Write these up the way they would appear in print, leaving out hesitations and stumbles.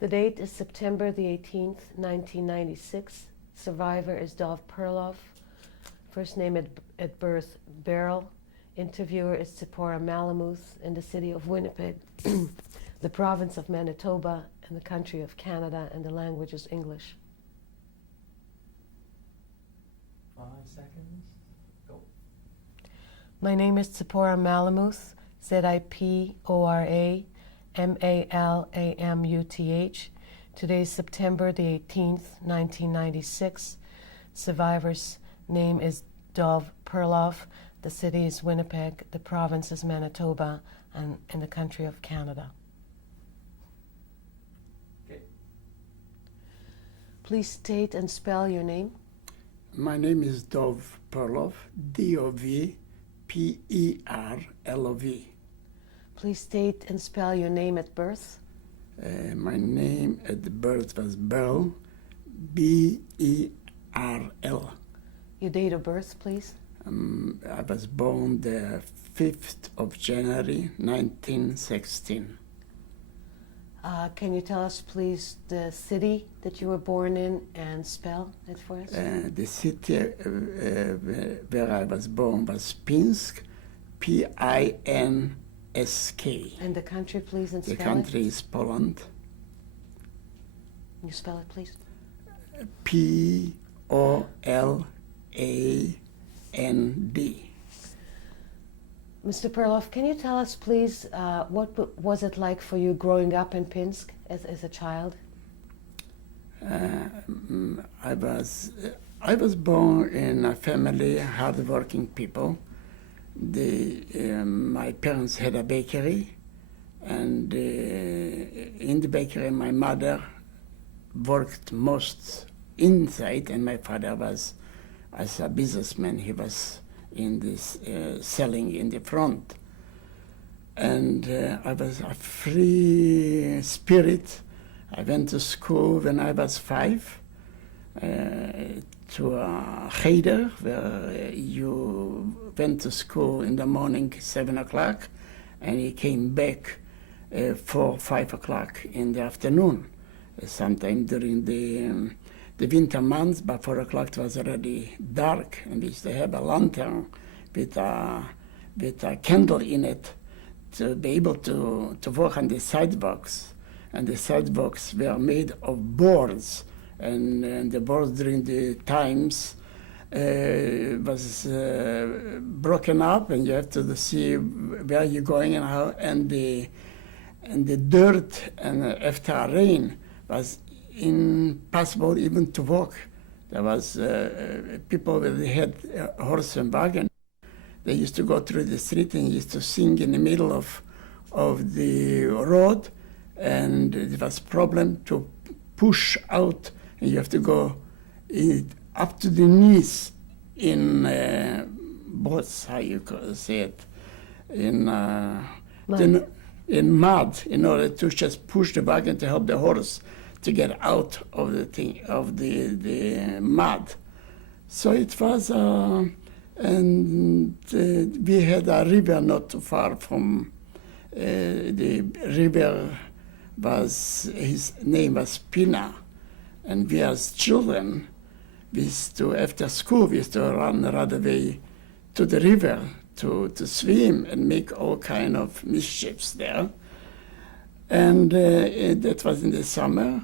The date is September the 18th, 1996. Survivor is Dov Perlov. First name at birth, Beryl. Interviewer is Tzipora Malamuth in the city of Winnipeg, the province of Manitoba, and the country of Canada, and the language is English. 5 seconds. Go. My name is Tzipora Malamuth, Zipora Malamuth. Today is September the 18th, 1996. Survivor's name is Dov Perlov. The city is Winnipeg, the province is Manitoba, and in the country of Canada. Okay. Please state and spell your name. My name is Dov Perlov, D-O-V-P-E-R-L-O-V. Please state and spell your name at birth. My name at birth was Beryl, B-E-R-L. Your date of birth, please. I was born the 5th of January, 1916. Can you tell us, please, the city that you were born in and spell it for us? The city where I was born was Pinsk, P-I-N-S-K. And the country, please, and The spell country is Poland. You spell it, please. P-O-L-A-N-D. Mr. Perlov, can you tell us, please, what was it like for you growing up in Pinsk as a child? I was born in a family hardworking people. My parents had a bakery, and in the bakery my mother worked most inside, and my father was, as a businessman, he was in this selling in the front. And I was a free spirit. I went to school when I was 5, to a cheder, where you went to school in the morning, 7 o'clock, and you came back 4, 5 o'clock in the afternoon. Sometime during the winter months, by 4 o'clock it was already dark, and we used to have a lantern with a candle in it to be able to walk on the sidewalks. And the sidewalks were made of boards, and the boards during the times was broken up, and you have to see where you're going and how, and the dirt, and after a rain was impossible even to walk. There was people that had a horse and wagon. They used to go through the street and used to sing in the middle of the road, and it was a problem to push out, and you have to go up to the knees in boats, how you say it, in mud, in order to just push the wagon to help the horse to get out of the mud. So it was, and we had a river not too far from the river. His name was Pina, and we as children, we used to, after school, we used to run right away to the river to swim and make all kind of mischiefs there. And that was in the summer.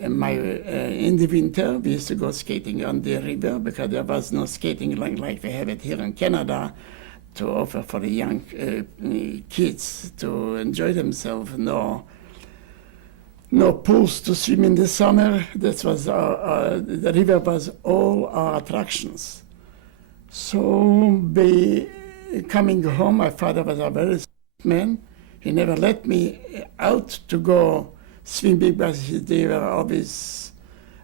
And in the winter, we used to go skating on the river, because there was no skating like we have it here in Canada to offer for the young kids to enjoy themselves. No pools to swim in the summer. That was the river was all our attractions. So coming home, my father was a very strict man. He never let me out to go swimming, because they were always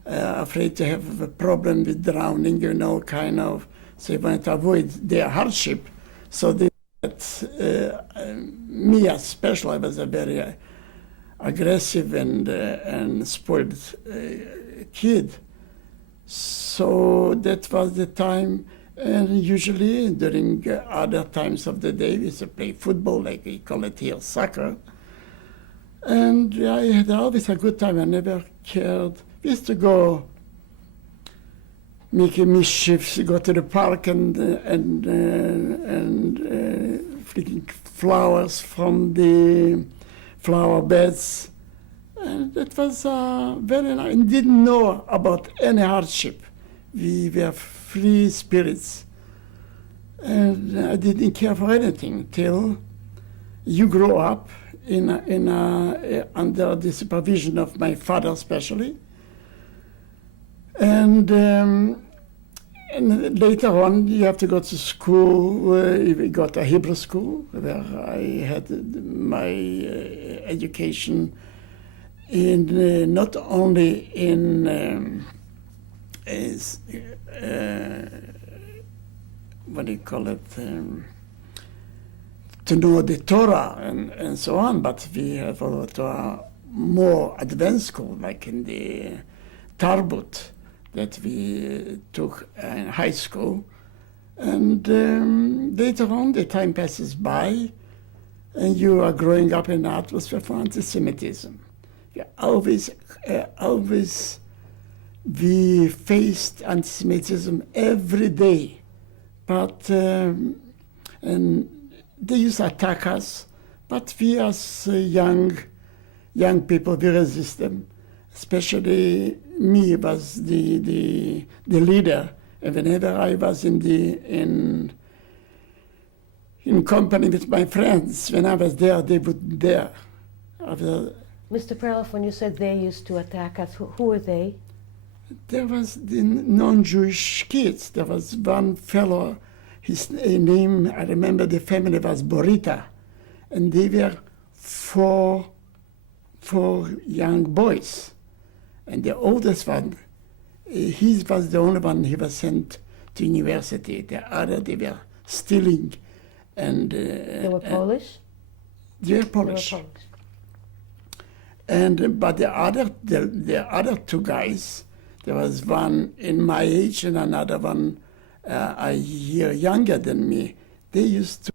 afraid to have a problem with drowning, kind of. So he wanted to avoid their hardship. So they me especially, I was a very aggressive and spoiled kid. So that was the time. And usually during other times of the day, we used to play football, like we call it here, soccer. And I had always a good time. I never cared. We used to go make mischiefs, go to the park and flicking flowers from the flower beds. And it was very nice. And didn't know about any hardship. We were free spirits. And I didn't care for anything till you grow up under the supervision of my father especially. And later on, you have to go to school. We got a Hebrew school where I had my education in not only in what do you call it, to know the Torah and so on, but we have a more advanced school, like in the Tarbut, that we took in high school. And later on, the time passes by, and you are growing up in an atmosphere for anti-Semitism. Always we faced anti-Semitism every day, but and they used to attack us, but we as young people, we resist them. Especially me was the leader, and whenever I was in company with my friends, when I was there, they would be there. Mr. Perlov, when you said they used to attack us, who were they? There was the non-Jewish kids. There was one fellow, his name, I remember the family was Borita, and they were four young boys. And the oldest one, he was the only one he was sent to university. The other, they were stealing. And They were Polish? They were Polish. They were Polish. And but the other two guys, there was one in my age and another one a year younger than me. They used to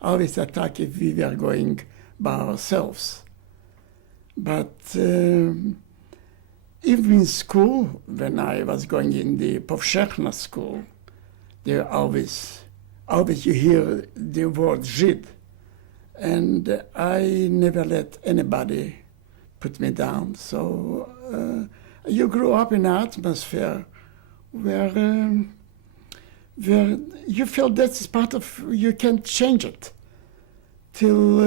always attack if we were going by ourselves. But even in school, when I was going in the Povshechna school, they always you hear the word Žid, and I never let anybody put me down. So you grew up in an atmosphere where you feel that's part of, you can't change it. Till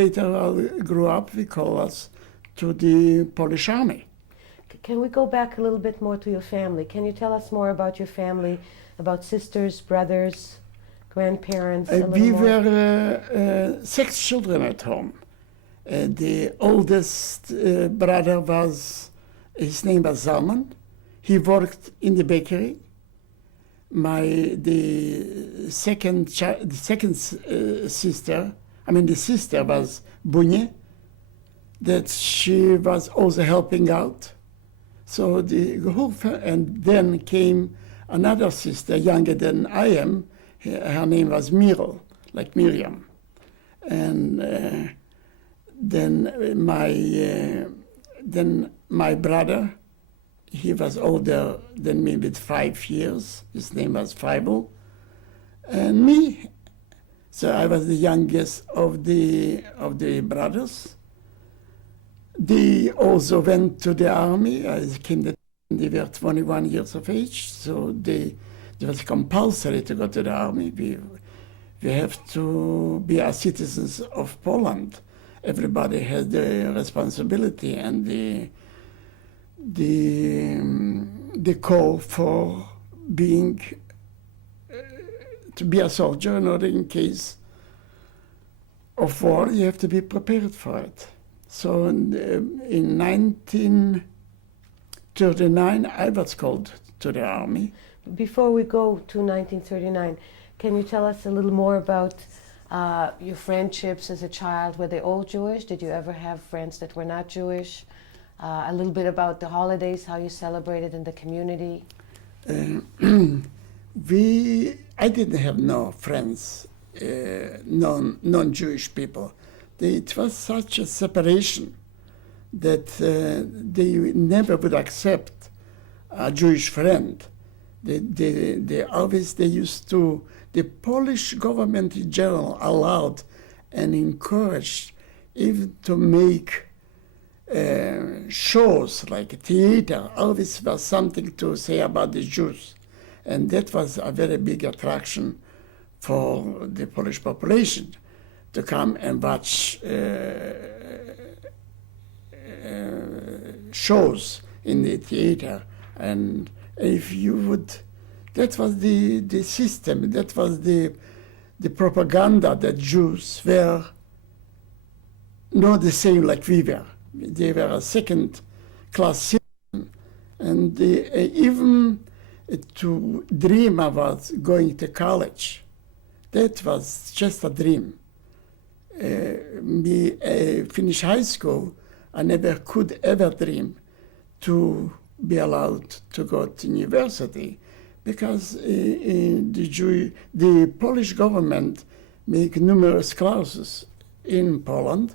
later I grew up, we call us to the Polish army. Can we go back a little bit more to your family? Can you tell us more about your family, about sisters, brothers, grandparents? We were 6 children at home. The oldest brother his name was Zalman. He worked in the bakery. The sister was Bunye, that she was also helping out. So the whole and then came another sister, younger than I am. Her name was Miro, like Miriam. And then my brother, he was older than me with 5 years. His name was Feibel. And me. So I was the youngest of the brothers. They also went to the army. I came when they were 21 years of age. So it was compulsory to go to the army. We have to be as citizens of Poland. Everybody has the responsibility and the call for to be a soldier in order in case of war, you have to be prepared for it. So in 1939, I was called to the army. Before we go to 1939, can you tell us a little more about your friendships as a child? Were they all Jewish? Did you ever have friends that were not Jewish? A little bit about the holidays, how you celebrated in the community. I didn't have no friends, non-Jewish people, It was such a separation that they never would accept a Jewish friend. They always, they used to, the Polish government in general allowed and encouraged even to make shows like theater. Always was something to say about the Jews. And that was a very big attraction for the Polish population to come and watch shows in the theater. And if you would, that was the system, that was the propaganda that Jews were not the same like we were. They were a second-class citizen. And even to dream about going to college, that was just a dream. Me finish high school, I never could ever dream to be allowed to go to university because the Polish government make numerous clauses in Poland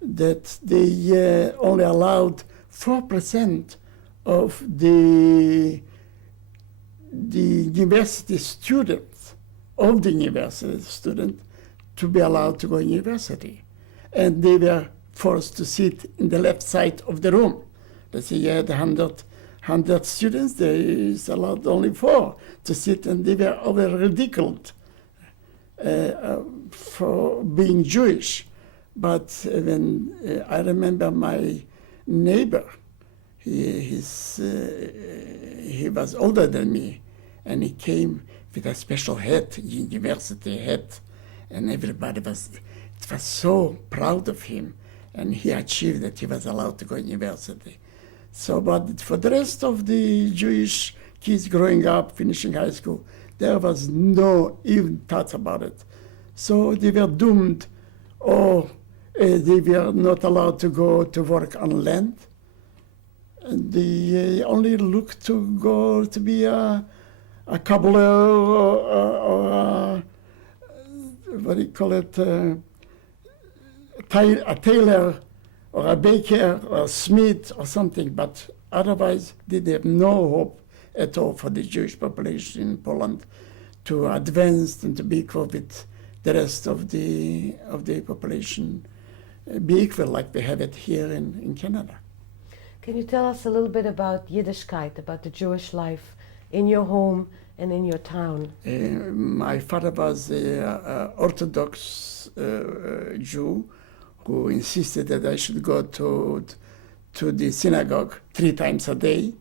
that they only allowed 4% of the university students, of the university student, to be allowed to go to university. And they were forced to sit in the left side of the room. Let's say you had 100 students, there is allowed only 4 to sit, and they were over ridiculed for being Jewish. But when I remember my neighbor, he was older than me, and he came with a special hat, university hat, and everybody was so proud of him, and he achieved that he was allowed to go to university. So, but for the rest of the Jewish kids growing up, finishing high school, there was no even thought about it. So they were doomed, or they were not allowed to go to work on land. And they only looked to go to be a cobbler or what do you call it, a tailor or a baker or a smith or something, but otherwise they have no hope at all for the Jewish population in Poland to advance and to be equal with the rest of the population, be equal like we have it here in Canada. Can you tell us a little bit about Yiddishkeit, about the Jewish life in your home and in your town? My father was an Orthodox Jew who insisted that I should go to the synagogue 3 times a day.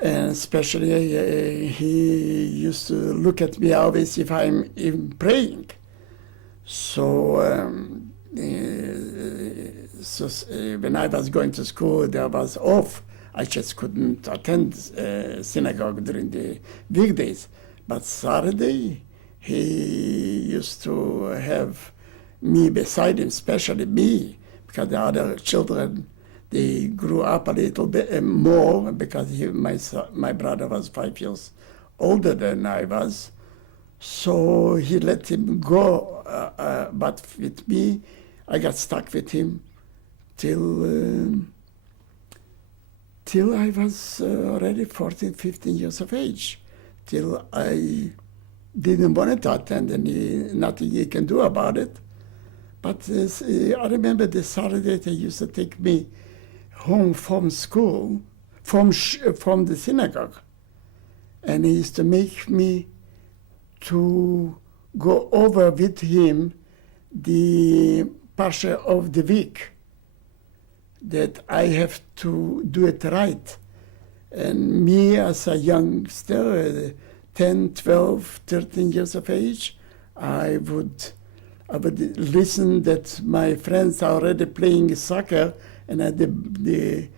And especially he used to look at me always if I'm even praying. So, when I was going to school, there was off. I just couldn't attend synagogue during the weekdays. But Saturday, he used to have me beside him, especially me, because the other children, they grew up a little bit more because my brother was 5 years older than I was. So he let him go, but with me, I got stuck with him till I was already 14, 15 years of age, till I didn't want to attend, and nothing he can do about it. But I remember the Saturday they used to take me home from school, from the synagogue, and he used to make me to go over with him the parsha of the week, that I have to do it right. And me as a youngster, 10, 12, 13 years of age, I would listen that my friends are already playing soccer, and the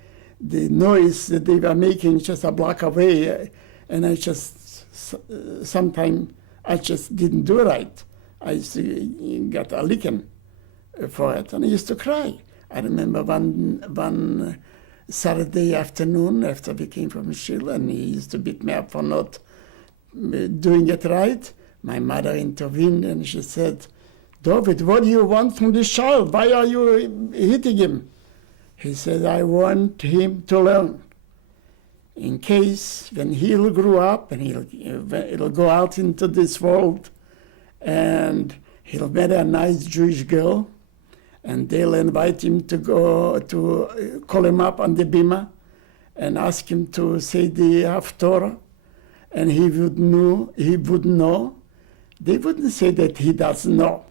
noise that they were making just a block away, and I just, sometimes I just didn't do it right. I used to get a licking for it, and I used to cry. I remember one Saturday afternoon after we came from Shil, and he used to beat me up for not doing it right. My mother intervened, and she said, David, what do you want from this child? Why are you hitting him? He said, I want him to learn. In case when he'll grow up and he'll go out into this world and he'll meet a nice Jewish girl and they'll invite him to go to call him up on the bima and ask him to say the Haftorah, and he would know. They wouldn't say that he doesn't know.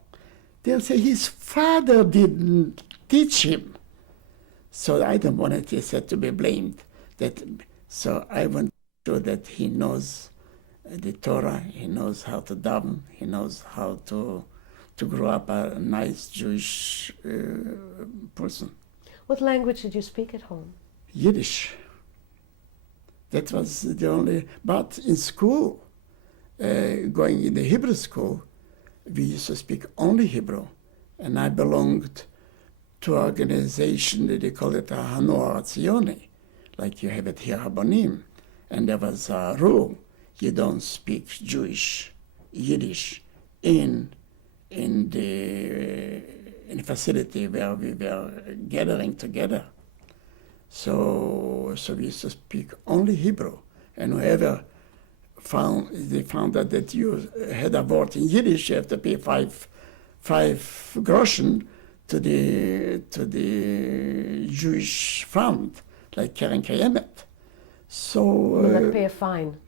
They'll say his father didn't teach him. So I don't want it, he said, to be blamed. So I want to show that he knows the Torah, he knows how to daven, he knows how to grow up a nice Jewish person. What language did you speak at home? Yiddish. That was the only, but in school, going in the Hebrew school, we used to speak only Hebrew. And I belonged to an organization that they call it a Hanor Tzioni, like you have it here, Habonim. And there was a rule, you don't speak Yiddish in the facility where we were gathering together. So we used to speak only Hebrew, and whoever found out that you had a word in Yiddish, you have to pay five groschen to the Jewish fund, like Keren Kayemet. So Like pay a fine,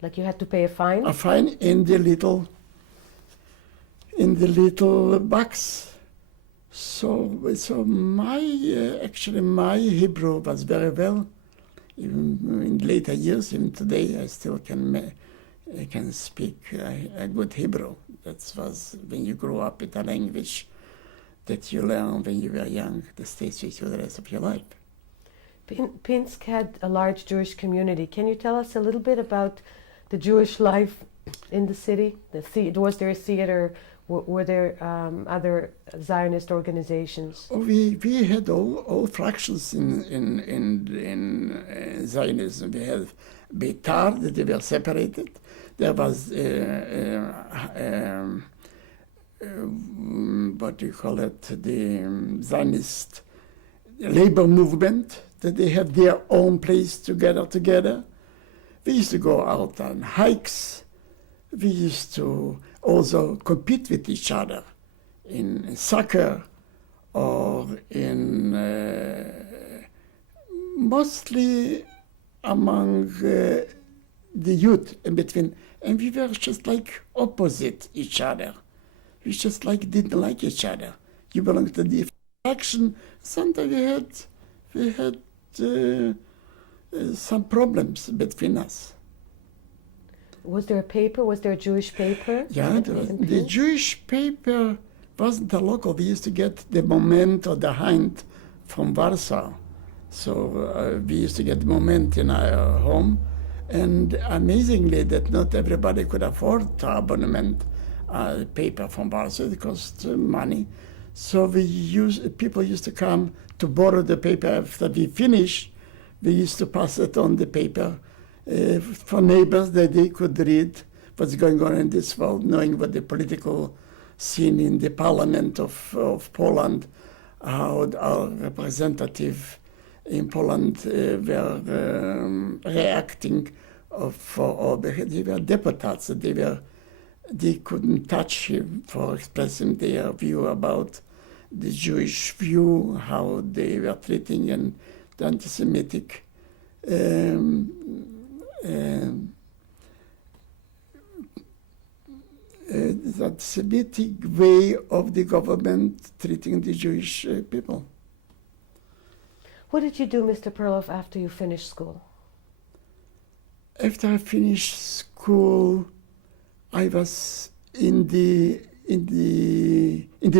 like you had to pay a fine. A fine in the little box. So my Hebrew was very well. Even in later years, even today, I still can speak a good Hebrew. That was when you grow up with a language that you learn when you were young, that stays with you the rest of your life. Pinsk had a large Jewish community. Can you tell us a little bit about the Jewish life in the city? Was there a theater? Were there other Zionist organizations? We had all fractions in Zionism. We had Beitar, that they were separated. There was what do you call it? The Zionist labor movement, that they have their own place together. We used to go out on hikes. We used to also compete with each other in soccer or in mostly among the youth in between. And we were just like opposite each other. We just like didn't like each other. You belong to the faction. Sometimes we had some problems between us. Was there a paper? Was there a Jewish paper? Yeah, the Jewish paper wasn't a local. We used to get the Moment or the Hind from Warsaw. So we used to get the Moment in our home. And amazingly, that not everybody could afford the abonnement paper from Warsaw. It cost money. So people used to come to borrow the paper after we finished. We used to pass it on the paper for neighbors, that they could read what's going on in this world, knowing what the political scene in the parliament of Poland, how our representative in Poland were reacting they were deputies. They couldn't touch him for expressing their view about the Jewish view, how they were treating and the anti-Semitic that Semitic way of the government treating the Jewish people. What did you do, Mr. Perlov, after you finished school? After I finished school, I was in the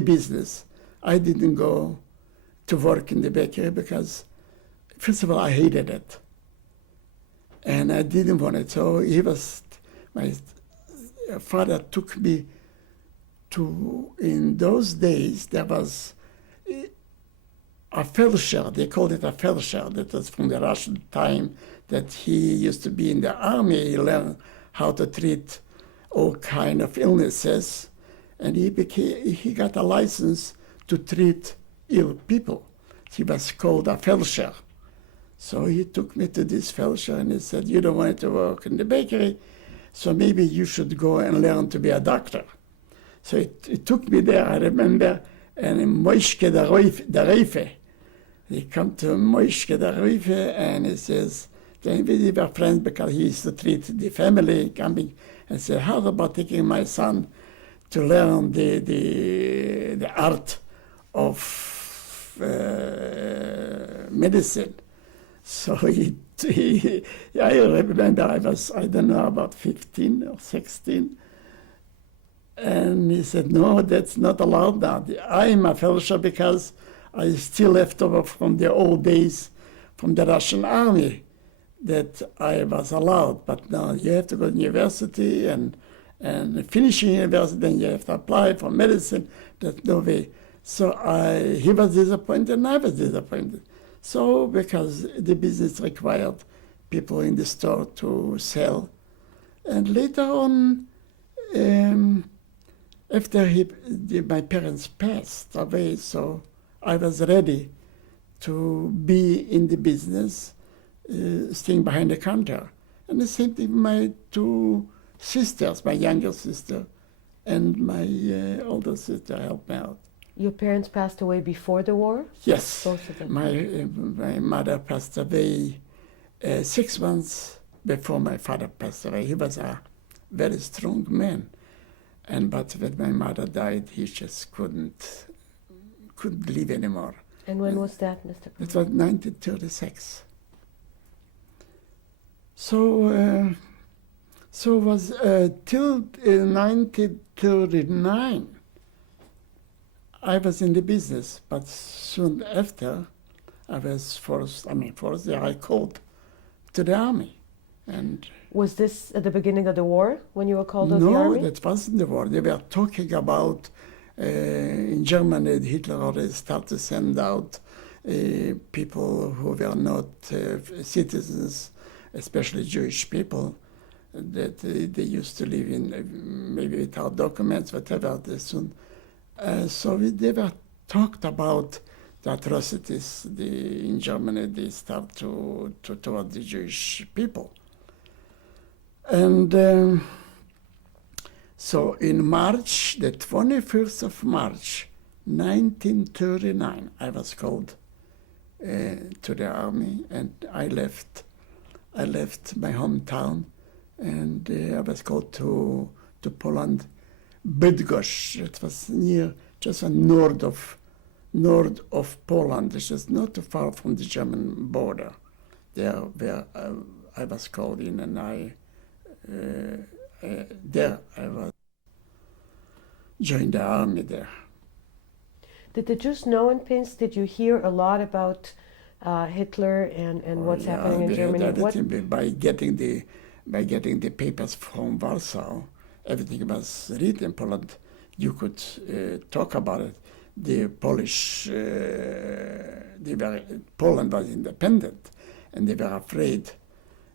business. I didn't go to work in the bakery because, first of all, I hated it. And I didn't want it. So my father took me to, in those days, there was a feldsher, they called it a feldsher, that was from the Russian time, that he used to be in the army. He learned how to treat all kind of illnesses. and he got a license to treat ill people. He was called a feldsher. So he took me to this feldsher and he said, "You don't want to work in the bakery, so maybe you should go and learn to be a doctor." So it took me there, I remember, and in Moishke the Reife, he come to Moishke the Reife and he says, then we were friends because he used to treat the family coming and said, "How about taking my son to learn the art of medicine?" So I remember I don't know, about 15 or 16. And he said, "No, that's not allowed now. I'm a feldsher because I still left over from the old days from the Russian army that I was allowed. But now you have to go to university and finish university, then you have to apply for medicine. There's no way." So he was disappointed and I was disappointed. So because the business required people in the store to sell. And later on, after my parents passed away, so I was ready to be in the business, staying behind the counter. And the same thing, my two sisters, my younger sister and my older sister helped me out. Your parents passed away before the war? Yes, Both of them. my mother passed away 6 months before my father passed away. He was a very strong man, but when my mother died, he just couldn't live anymore. And when was that, Mr. It was 1936. So it was till 1939. I was in the business, but soon after, I was I called to the army. And Was this at the beginning of the war when you were called to the army? no, that wasn't the war. They were talking about, in Germany, Hitler already started to send out people who were not citizens, especially Jewish people, that they used to live in, maybe without documents, whatever. So they were talked about the atrocities in Germany they start toward the Jewish people. And so in March, the 21st of March, 1939, I was called to the army, and I left my hometown, and I was called to Poland. Bydgoszcz, it was just north of Poland. It's just not too far from the German border. There, where I was called in, and I was joined the army there. Did the Jews know in Pinsk? Did you hear a lot about Hitler and what's happening in Germany? By getting the papers from Warsaw, everything was written in Poland. You could talk about it. The Poland was independent, and they were afraid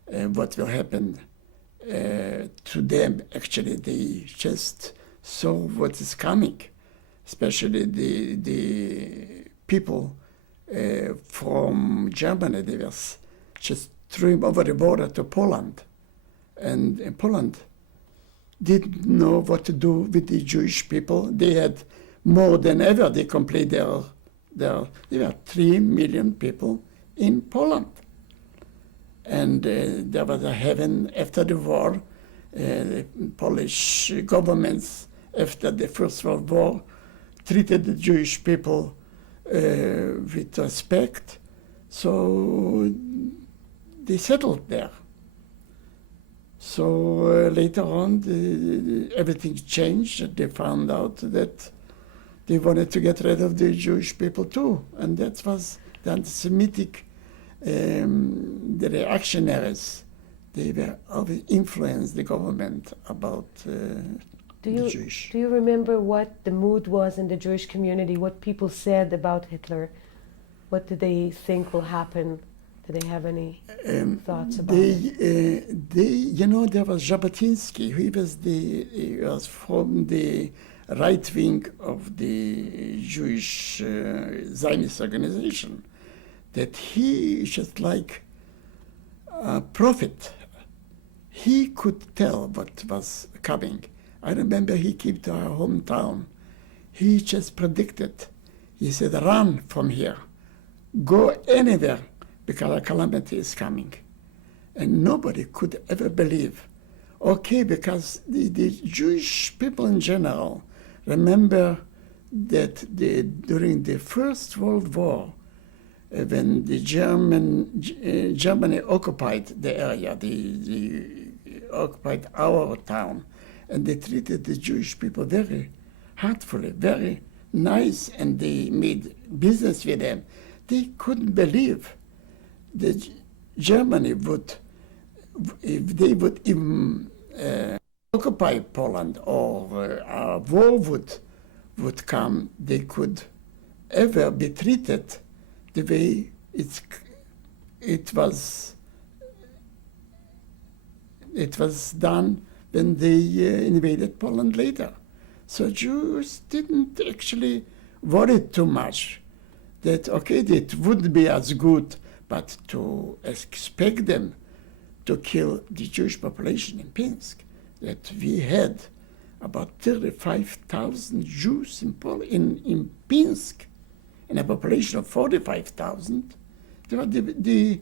what will happen to them. Actually, they just saw what is coming, especially the people from Germany. They were just throwing over the border to Poland, and in Poland didn't know what to do with the Jewish people. They had more than ever. They complete there were 3 million people in Poland. And there was a heaven after the war. The Polish governments, after the First World War, treated the Jewish people with respect. So they settled there. So later on, everything changed. They found out that they wanted to get rid of the Jewish people too. And that was the anti-Semitic, the reactionaries. They were always influenced the government about the Jewish. Do you remember what the mood was in the Jewish community, what people said about Hitler? What did they think will happen? Do they have any thoughts about it? There was Jabotinsky. He was from the right wing of the Jewish Zionist organization, that he just like a prophet. He could tell what was coming. I remember he came to our hometown. He just predicted. He said, run from here. Go anywhere because a calamity is coming. And nobody could ever believe. Okay, because the Jewish people in general remember that during the First World War, when the Germany occupied the area, they occupied our town, and they treated the Jewish people very heartfully, very nice, and they made business with them. They couldn't believe that Germany would, if they would even occupy Poland or a war would come, they could ever be treated the way it was done when they invaded Poland later. So Jews didn't actually worry too much that, okay, it wouldn't be as good, but to expect them to kill the Jewish population in Pinsk, that we had about 35,000 Jews in Pinsk, in a population of 45,000. The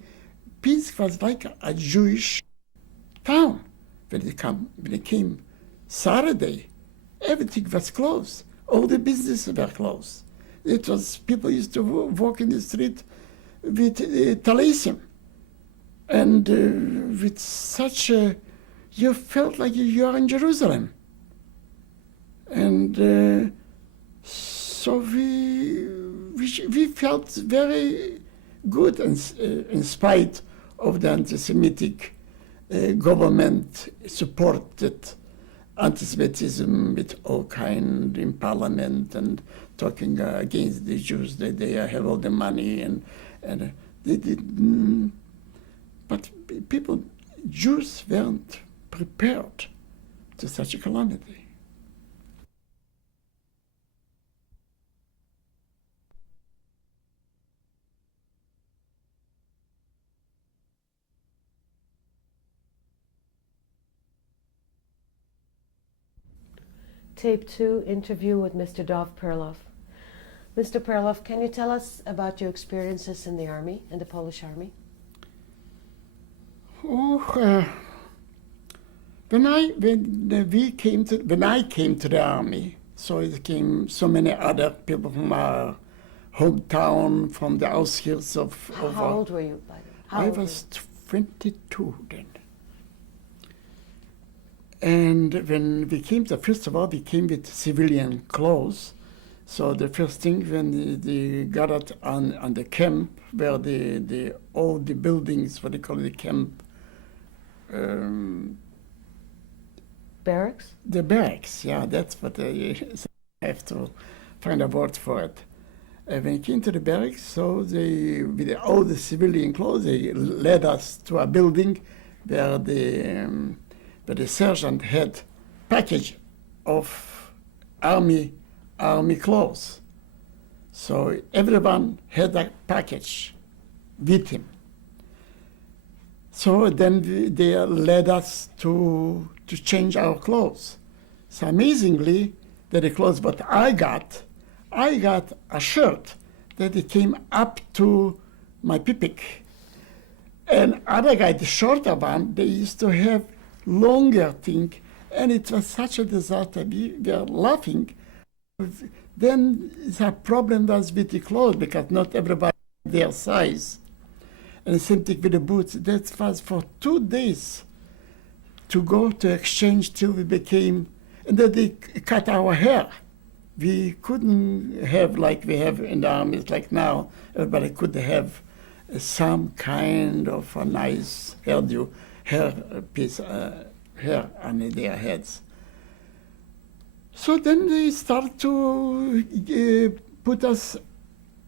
Pinsk was like a Jewish town. When it came Saturday, everything was closed. All the businesses were closed. It was, people used to walk in the street with talisim. And with such a, you felt like you are in Jerusalem. And so we felt very good in spite of the anti-Semitic government supported anti-Semitism with all kind in parliament and talking against the Jews, that they have all the money and they did. But people, Jews weren't prepared to such a calamity. Tape 2, interview with Mr. Dov Perlov. Mr. Perlov, can you tell us about your experiences in the army, in the Polish army? Oh, when I came to the army, so it came so many other people from our hometown, from the outskirts of. How old were you by then? I was 22 then. And when we came to, first of all, we came with civilian clothes. So the first thing, when they gathered on the camp, where all the buildings, what they call the camp, barracks? The barracks, yeah, that's what I have to find a word for it. When we came to the barracks, so they, with all the civilian clothes, they led us to a building where the sergeant had package of army clothes. So everyone had a package with him. So then they led us to change our clothes. So amazingly, the clothes what I got a shirt that it came up to my pipik. And other guy, the shorter one, they used to have longer thing, and it was such a disaster. We were laughing. Then the problem was with the clothes, because not everybody had their size. And the same thing with the boots. That was for 2 days to go to exchange till we became, and then they cut our hair. We couldn't have like we have in the armies like now. Everybody could have some kind of a nice hairdo, hair on their heads. So then they start to put us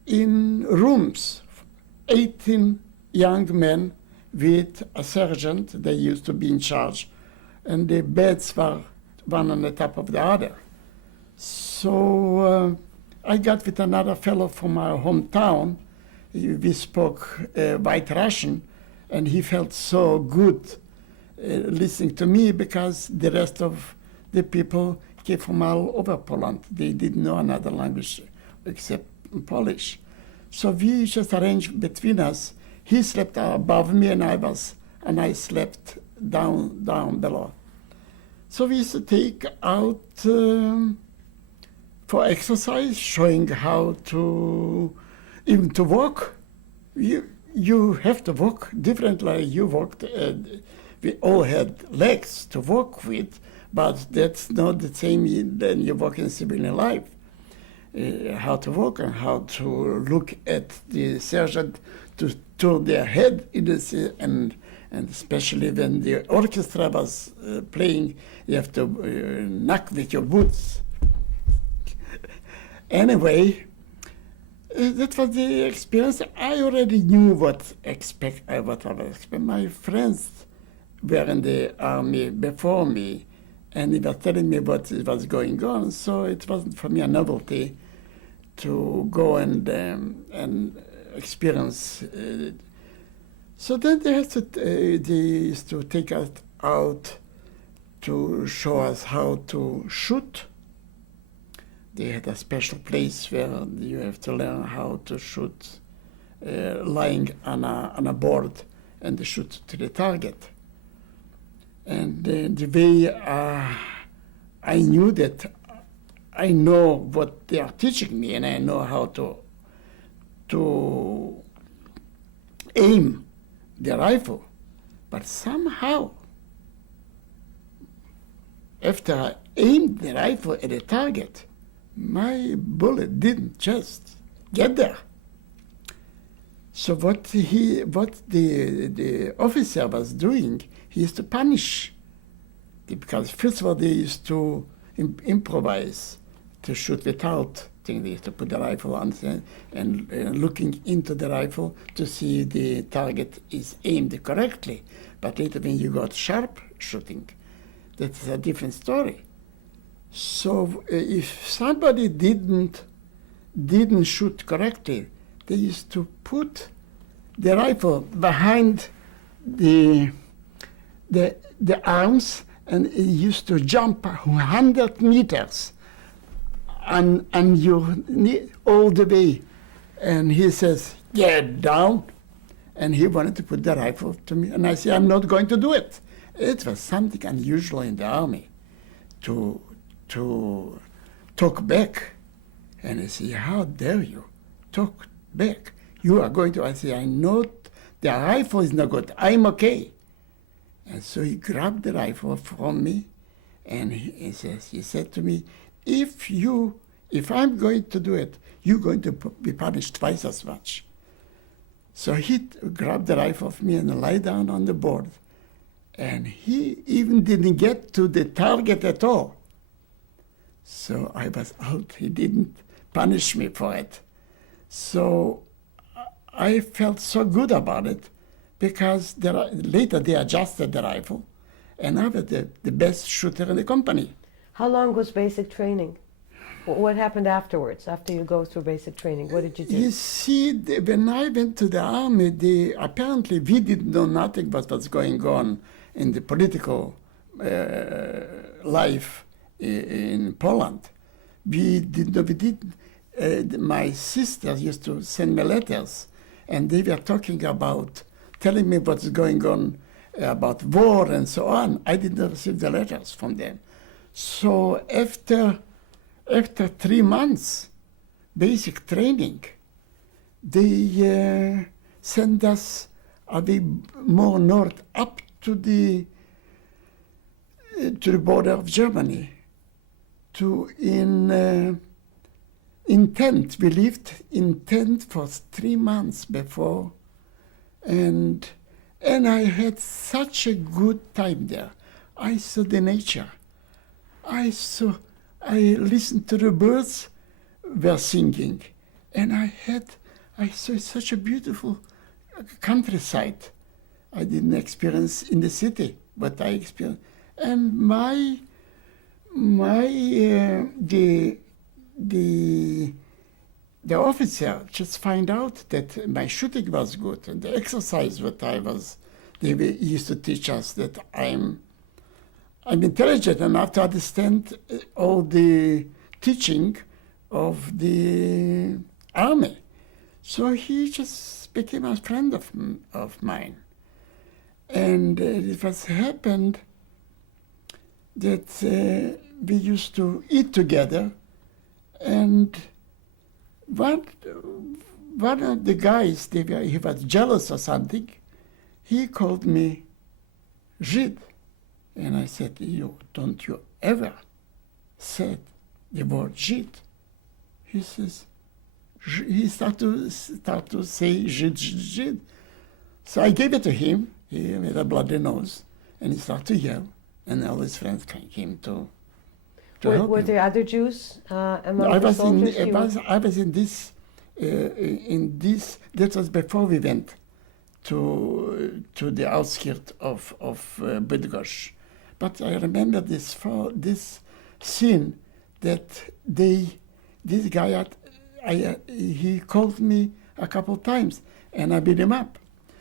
in rooms, 18 young men with a sergeant. They used to be in charge, and the beds were one on the top of the other. So I got with another fellow from our hometown. We spoke White Russian, and he felt so good listening to me because the rest of the people came from all over Poland. They didn't know another language except Polish. So we just arranged between us. He slept above me, and I slept down below. So we used to take out for exercise, showing how to even to walk. You have to walk differently. You walked. We all had legs to walk with, but that's not the same than you walk in civilian life. How to walk and how to look at the sergeant to turn their head in the, and especially when the orchestra was playing, you have to knock with your boots. Anyway, that was the experience. I already knew what I was expecting. My friends were in the army before me, and they were telling me what was going on. So it wasn't for me a novelty to go and experience. So then they used to take us out to show us how to shoot. They had a special place where you have to learn how to shoot lying on a board and shoot to the target. And the way I knew that I know what they are teaching me, and I know how to aim the rifle. But somehow, after I aimed the rifle at a target, my bullet didn't just get there. So what the officer was doing, he used to punish, because first of all they used to improvise to shoot without thing. They used to put the rifle on and looking into the rifle to see if the target is aimed correctly. But later when you got sharp shooting, that's a different story. So if somebody didn't shoot correctly, they used to put the rifle behind the arms, and it used to jump 100 meters and you all the way. And he says, "Get down." And he wanted to put the rifle to me, and I said, "I'm not going to do it." It was something unusual in the army to talk back. And I say, "How dare you talk back? You are going to," I say, "I know the rifle is not good. I'm okay." And so he grabbed the rifle from me, and he said to me, if I'm going to do it, you're going to be punished twice as much. So he grabbed the rifle from me and lay down on the board. And he even didn't get to the target at all. So I was out. He didn't punish me for it. So I felt so good about it, because later they adjusted the rifle, and I was the best shooter in the company. How long was basic training? What happened afterwards, after you go through basic training? What did you do? You see, when I went to the army, apparently we didn't know nothing what was going on in the political life in Poland. My sisters used to send me letters, and they were talking about, telling me what's going on about war and so on. I didn't receive the letters from them. So after 3 months basic training, they sent us a bit more north, up to the border of Germany, in tent. We lived in tent for 3 months before, and I had such a good time there. I saw the nature. I listened to the birds were singing, and I saw such a beautiful countryside. I didn't experience in the city, but I experienced. And My the the officer just find out that my shooting was good and the exercise that they used to teach us that I'm intelligent enough to understand all the teaching of the army. So he just became a friend of mine. And it was happened that we used to eat together, and one of the guys, he was jealous or something, he called me Žid. And I said, don't you ever said the word Žid. He says, he started to say Žid, Žid, Žid. So I gave it to him. He had a bloody nose, and he started to yell, and all his friends came to help Were him. there other Jews among I the was soldiers? I was in this. That was before we went to the outskirts of Bydgoszcz. But I remember this scene that this guy he called me a couple times, and I beat him up.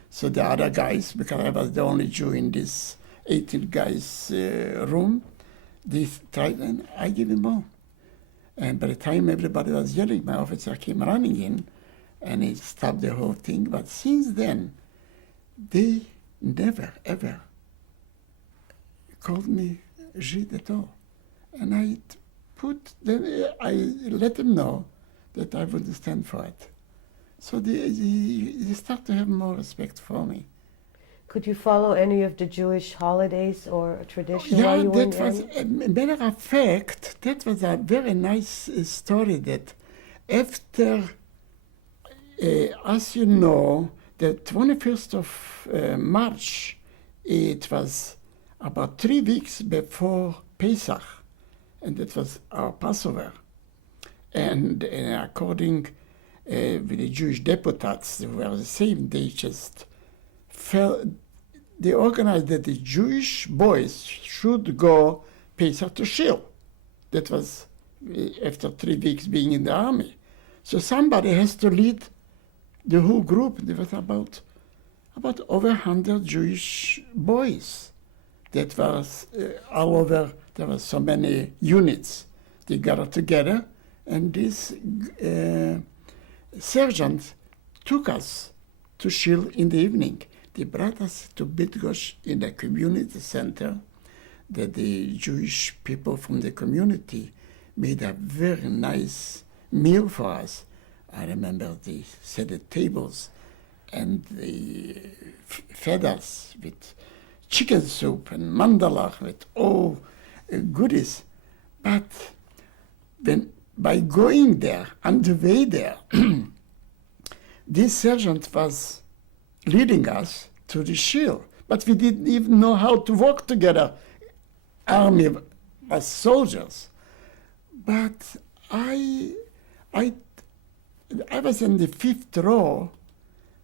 So the other guys, because I was the only Jew in this 18 guys room, they tried, and I gave him all. And by the time everybody was yelling, my officer came running in, and he stopped the whole thing. But since then, they never, ever called me Žid at all. And I let them know that I wouldn't stand for it. So they start to have more respect for me. Could you follow any of the Jewish holidays or tradition Yeah, while you were in that the was, army? matter of fact, that was a very nice story that after, as you know, the 21st of March, it was about 3 weeks before Pesach, and that was our Passover. And according with the Jewish deputies who were the same, they organized that the Jewish boys should go Pesach to Shil. That was after 3 weeks being in the army. So somebody has to lead the whole group. There was about over 100 Jewish boys. That was all over. There were so many units. They got together, and this sergeant took us to Shil in the evening. They brought us to Bydgoszcz in the community center that the Jewish people from the community made a very nice meal for us. I remember they set the tables and they fed us with chicken soup and mandalach with all goodies. But by going there, on the way there, this sergeant was leading us to the Shil, but we didn't even know how to walk together, army as soldiers. But I was in the 5th row,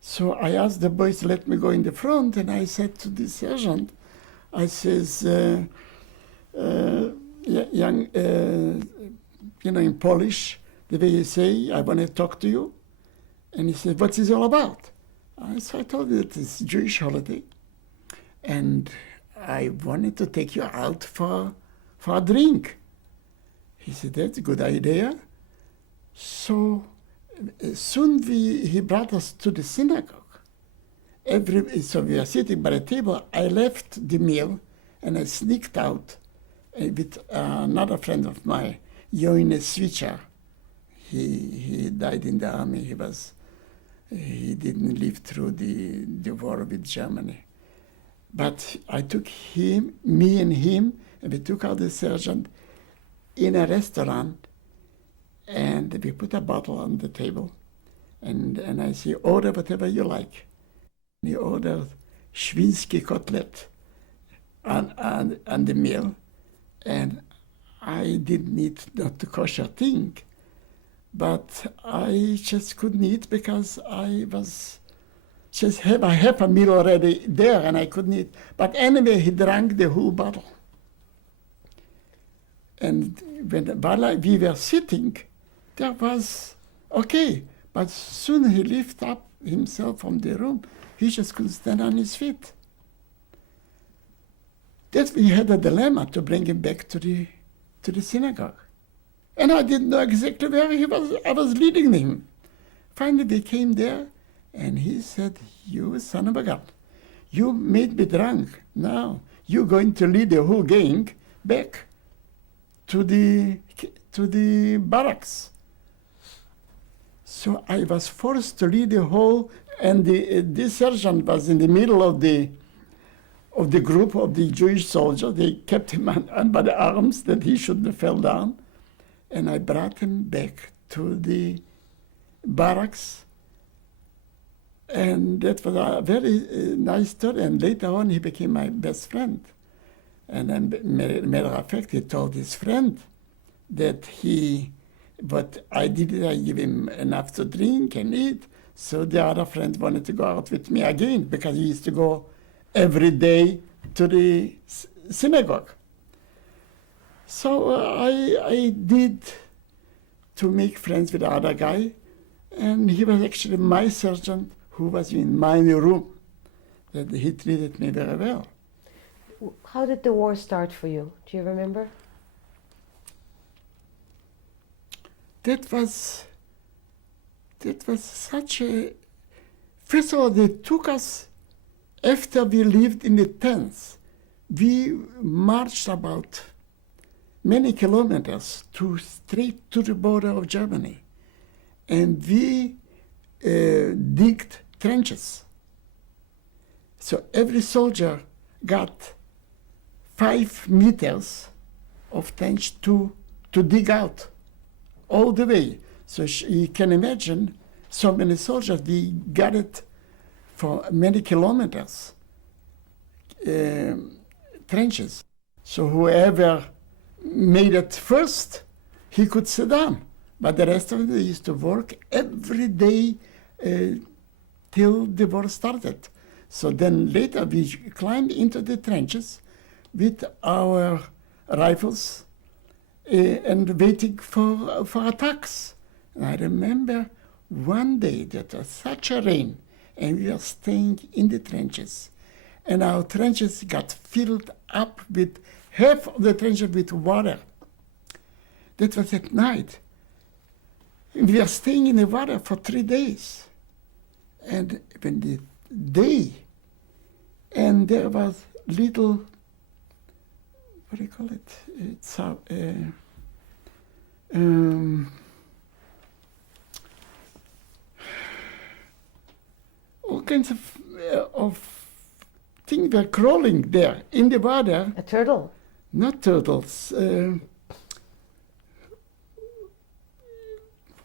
so I asked the boys to let me go in the front, and I said to the sergeant, I says, young, in Polish, the way you say, I want to talk to you. And he said, what's this all about? So I told him it's a Jewish holiday, and I wanted to take you out for a drink. He said, that's a good idea. So soon he brought us to the synagogue. So we were sitting by the table. I left the meal, and I sneaked out with another friend of mine, Yoine Switcher. He died in the army. He didn't live through the war with Germany. But I took me and him, and we took out the sergeant in a restaurant, and we put a bottle on the table, and I say, order whatever you like. And he ordered Schwinsky cutlet on the meal, and I didn't eat not the kosher thing, but I just couldn't eat because I was just have a meal already there, and I couldn't eat. But anyway, he drank the whole bottle. And while we were sitting, there was okay. But soon he lifted up himself from the room. He just couldn't stand on his feet. That we had a dilemma to bring him back to the synagogue. And I didn't know exactly where he was. I was leading him. Finally, we came there, and he said, "You son of a gun, you made me drunk. Now you're going to lead the whole gang back to the barracks." So I was forced to lead the whole, and this sergeant was in the middle of the group of the Jewish soldiers. They kept him on by the arms that he shouldn't have fell down. And I brought him back to the barracks. And that was a very nice story. And later on, he became my best friend. And then, matter of fact, he told his friend that but I didn't give him enough to drink and eat. So the other friend wanted to go out with me again because he used to go every day to the synagogue. So I did to make friends with the other guy, and he was actually my sergeant who was in my room. That he treated me very well. How did the war start for you? Do you remember? That was such a... First of all, they took us after we lived in the tents. We marched about many kilometers straight to the border of Germany. And we digged trenches. So every soldier got 5 meters of trench to dig out all the way. So you can imagine so many soldiers, we got it for many kilometers, trenches. So whoever made it first, he could sit down. But the rest of it, they used to work every day till the war started. So then later we climbed into the trenches with our rifles and waiting for attacks. And I remember one day that was such a rain, and we were staying in the trenches. And our trenches got filled up with, half of the trenches with water. That was at night. And we were staying in the water for 3 days. And when the day, and there was little, what do you call it? It's all kinds of things were crawling there in the water. A turtle? Not turtles.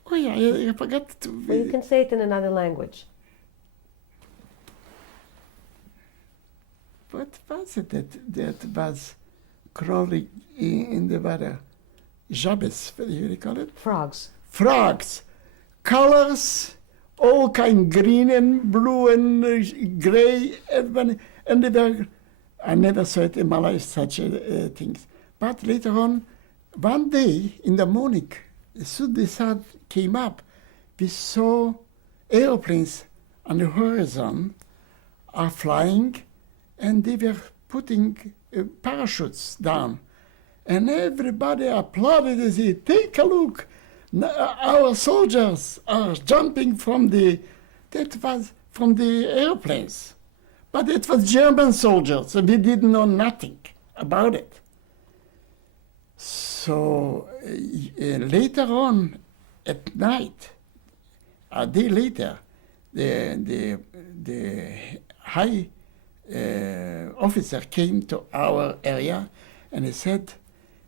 Oh yeah, I forgot to... Well, you can say it in another language. What was it that was crawling in the water? Jabes, what do you call it? Frogs. Frogs. Colors, all kind, green and blue and gray. And they were, I never saw it in my life, such things. But later on, one day in the morning, as soon as the sun came up, we saw airplanes on the horizon are flying, and they were putting parachutes down. And everybody applauded and said, "Take a look, our soldiers are jumping from that was from the airplanes." But it was German soldiers, so we didn't know nothing about it. So later on at night, a day later, the high officer came to our area and he said,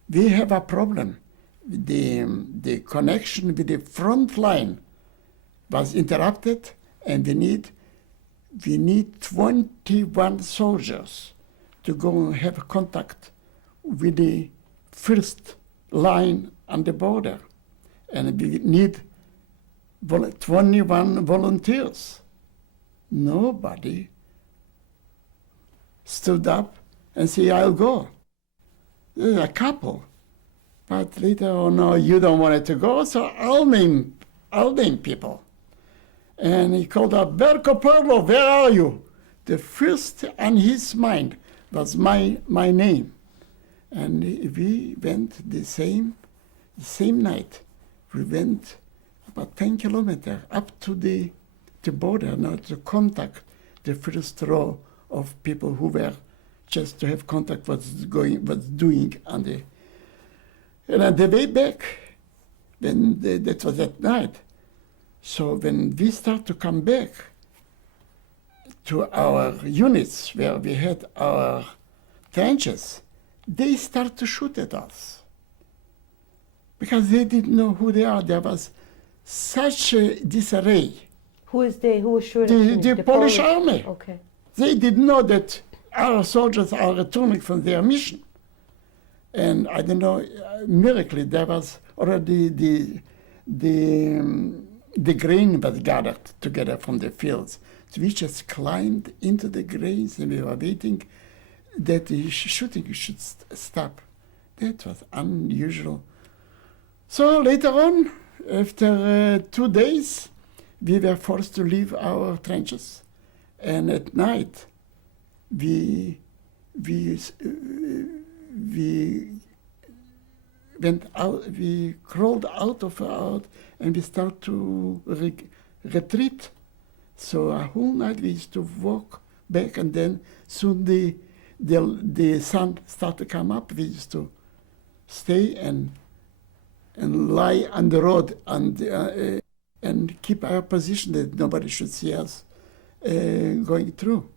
"We have a problem. The connection with the front line was interrupted, and we need 21 soldiers to go and have contact with the first line on the border. And we need 21 volunteers." Nobody stood up and said, "I'll go." There's a couple. But later on, no, you don't want it to go, so I'll name people. And he called out, Berko Perlov, where are you? The first on his mind was my name. And we went the same night. We went about 10 kilometers up to the border, now to contact the first row of people who were just to have contact what's doing on the. And on the way back, that was at night. So when we start to come back to our units where we had our trenches, they start to shoot at us because they didn't know who they are. There was such a disarray. Who is they? Who was shooting? The Polish army. Okay. They didn't know that our soldiers are returning from their mission. And I don't know, miraculously, there was already the grain was gathered together from the fields. So we just climbed into the grains and we were waiting that the shooting should stop. That was unusual. So later on, after 2 days, we were forced to leave our trenches. And at night, we went out, we crawled out, and we started to retreat. So a whole night we used to walk back, and then soon the sun started to come up. We used to stay and lie on the road and keep our position that nobody should see us going through.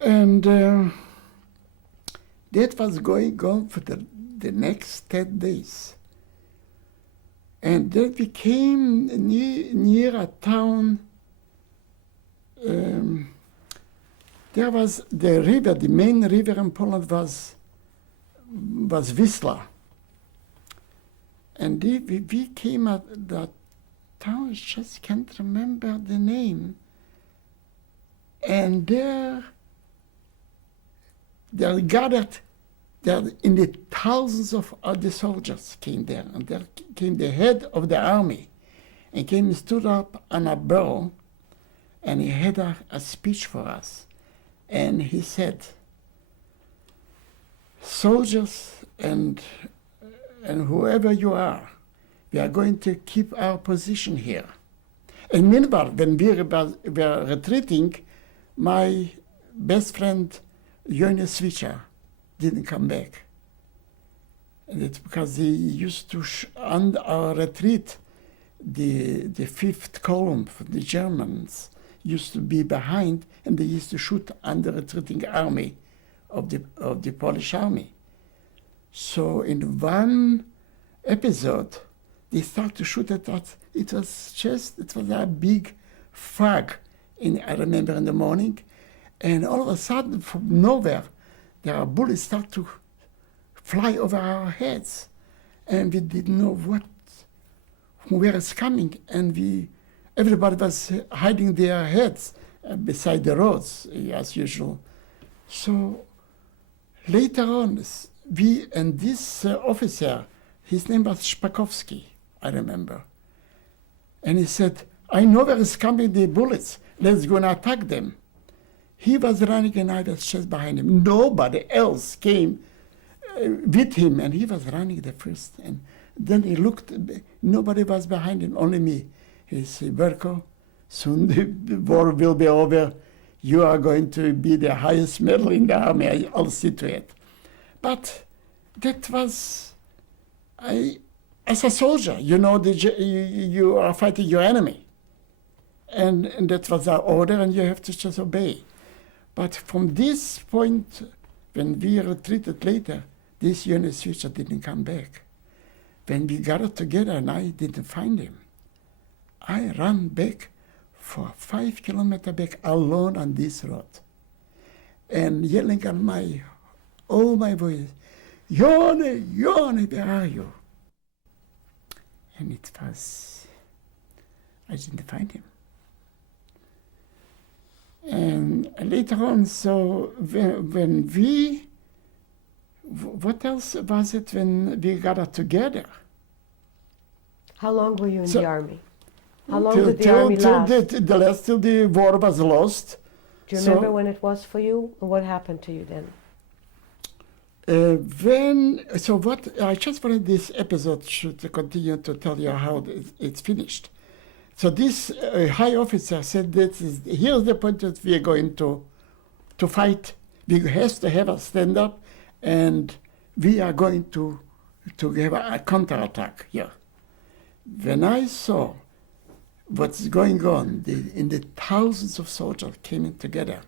And that was going on for the next 10 days. And then we came near a town. There was the river, the main river in Poland was Wisla. And we came at that town, I just can't remember the name. And there gathered, there in the thousands of other soldiers came there, and there came the head of the army, and came and stood up on a barrel, and he had a speech for us. And he said, soldiers and whoever you are, we are going to keep our position here. And meanwhile, when we were retreating, my best friend, Jonas Switcher, didn't come back. And it's because he used to, on our retreat, the fifth column for the Germans used to be behind, and they used to shoot on the retreating army of the Polish army. So in one episode, they started to shoot at us. It was a big fog, I remember in the morning, and all of a sudden, from nowhere, there are bullets start to fly over our heads, and we didn't know where it's coming, and everybody was hiding their heads beside the roads, as usual. So later on, we and this officer, his name was Spakowski, I remember, and he said, I know where is coming the bullets, let's go and attack them. He was running and I was just behind him. Nobody else came with him, and he was running the first. And then he looked, nobody was behind him, only me. He said, Berko, soon the war will be over. You are going to be the highest medal in the army. I'll see to it. But that was, as a soldier, you know, you are fighting your enemy. And that was our order, and you have to just obey. But from this point, when we retreated later, this Jonas Switcher didn't come back. When we gathered together and I didn't find him, I ran back for 5 kilometers back alone on this road and yelling on all my voice, Jone, Jone, where are you? And I didn't find him. And later on, so when we what else was it when we gathered together? How long were you in So- the army? How long did the army last? Till the war was lost. Do you so- remember when it was for you? And what happened to you then? I just wanted this episode to continue to tell you how it's finished. So this high officer said here's the point that we are going to fight. We have to have a stand up, and we are going to have a counterattack here. When I saw what's going on, the thousands of soldiers came in together,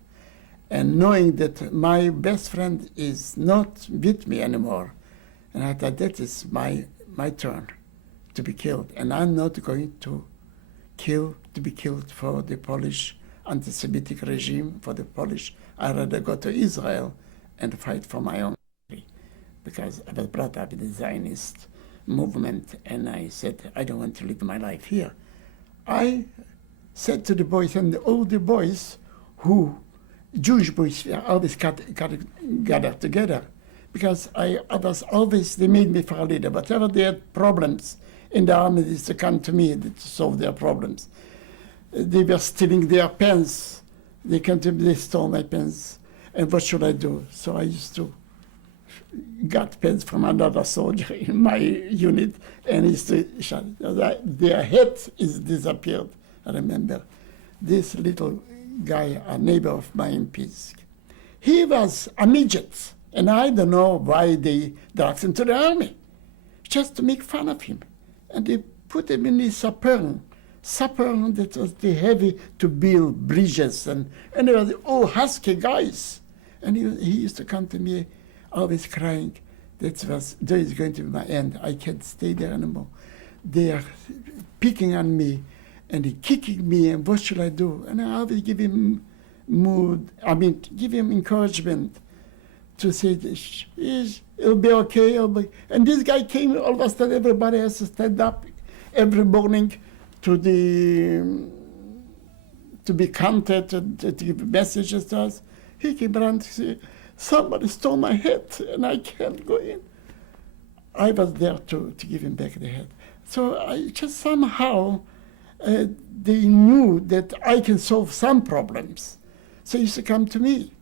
and knowing that my best friend is not with me anymore, and I thought that is my turn to be killed, and I'm not going to be killed for the Polish anti-Semitic regime, for the Polish. I'd rather go to Israel and fight for my own country, because I was brought up in the Zionist movement, and I said, I don't want to live my life here. I said to the boys, and all the boys Jewish boys always gathered together, because I was always, they made me for a leader. Whatever they had problems in the army, they used to come to me to solve their problems. They were stealing their pens. They came to me, they stole my pens. And what should I do? So I used to got pens from another soldier in my unit, and used to shut. Their head is disappeared. I remember this little guy, a neighbor of mine in Pinsk. He was a midget, and I don't know why they dragged him to the army, just to make fun of him. And they put him in the sapern that was too heavy to build bridges, and they were all husky guys. And he used to come to me, always crying, that is going to be my end. I can't stay there anymore. They are picking on me, and he kicking me, and what should I do? And I always give him give him encouragement to say, it'll be okay. And this guy came, all of a sudden everybody has to stand up every morning to be counted, to give messages to us. He came around to say, somebody stole my head, and I can't go in. I was there to give him back the head. So I just somehow, they knew that I can solve some problems. So he used to come to me.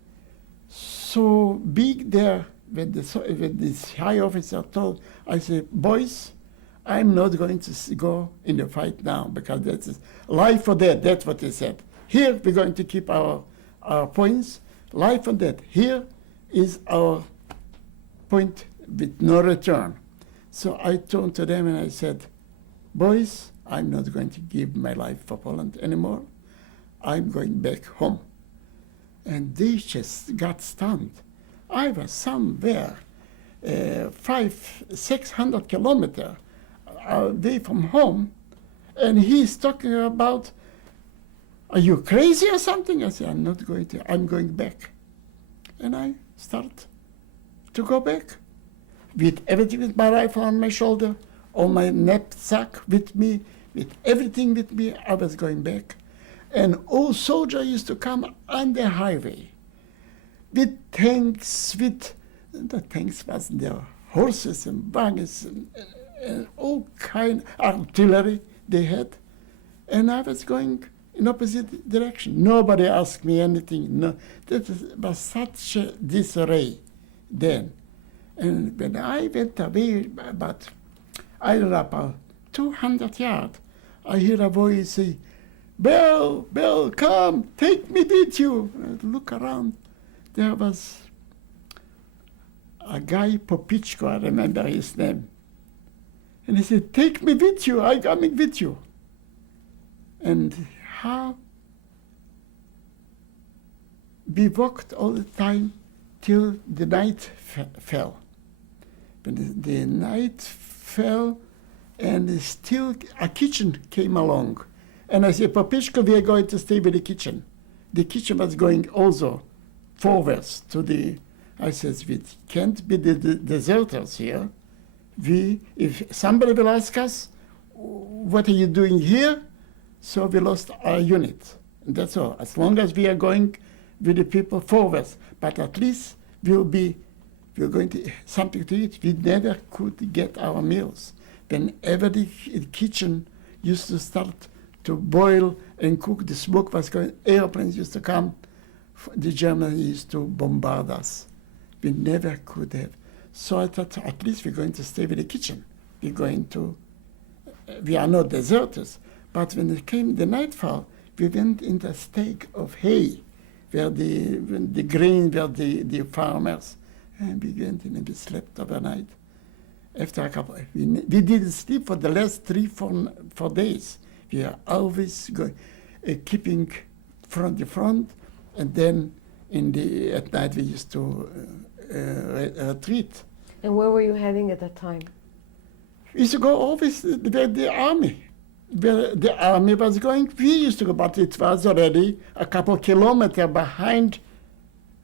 So being there, when this high officer told, I said, boys, I'm not going to go in the fight now, because that's life or death, that's what he said. Here we're going to keep our points, life or death. Here is our point with no return. So I turned to them and I said, boys, I'm not going to give my life for Poland anymore. I'm going back home. And they just got stunned. I was somewhere 500-600 kilometers away from home, and he's talking about, are you crazy or something? I said, I'm not going to, I'm going back. And I start to go back with everything, with my rifle on my shoulder, all my knapsack with me, with everything with me. I was going back. And all soldiers used to come on the highway with tanks, the tanks wasn't there, horses and wagons and all kind of artillery they had. And I was going in opposite direction. Nobody asked me anything. No, was such a disarray then. And when I went away about 200 yards, I hear a voice say, Bill, come, take me with you. And I look around. There was a guy, Popichko, I remember his name. And he said, take me with you, I'm coming with you. And how we walked all the time till the night fell. When the night fell, and still a kitchen came along. And I said, Popichko, we are going to stay with the kitchen. The kitchen was going also forwards to the, I said, we can't be the deserters here. If somebody will ask us, what are you doing here? So we lost our unit. And that's all. As long as we are going with the people forwards, but at least we'll be we were going to something to eat. We never could get our meals. Whenever the kitchen used to start to boil and cook, the smoke was going, airplanes used to come, the Germans used to bombard us. We never could have. So I thought, at least we're going to stay with the kitchen. We are not deserters. But when it came the nightfall, we went in the stake of hay, where the grain, where the farmers, and we went in and we slept overnight. After a couple, we didn't sleep for the last 3-4 days. We are always going, keeping from the front, and then at night we used to retreat. And where were you heading at that time? We used to go always where the army was going. We used to go, but it was already a couple kilometers behind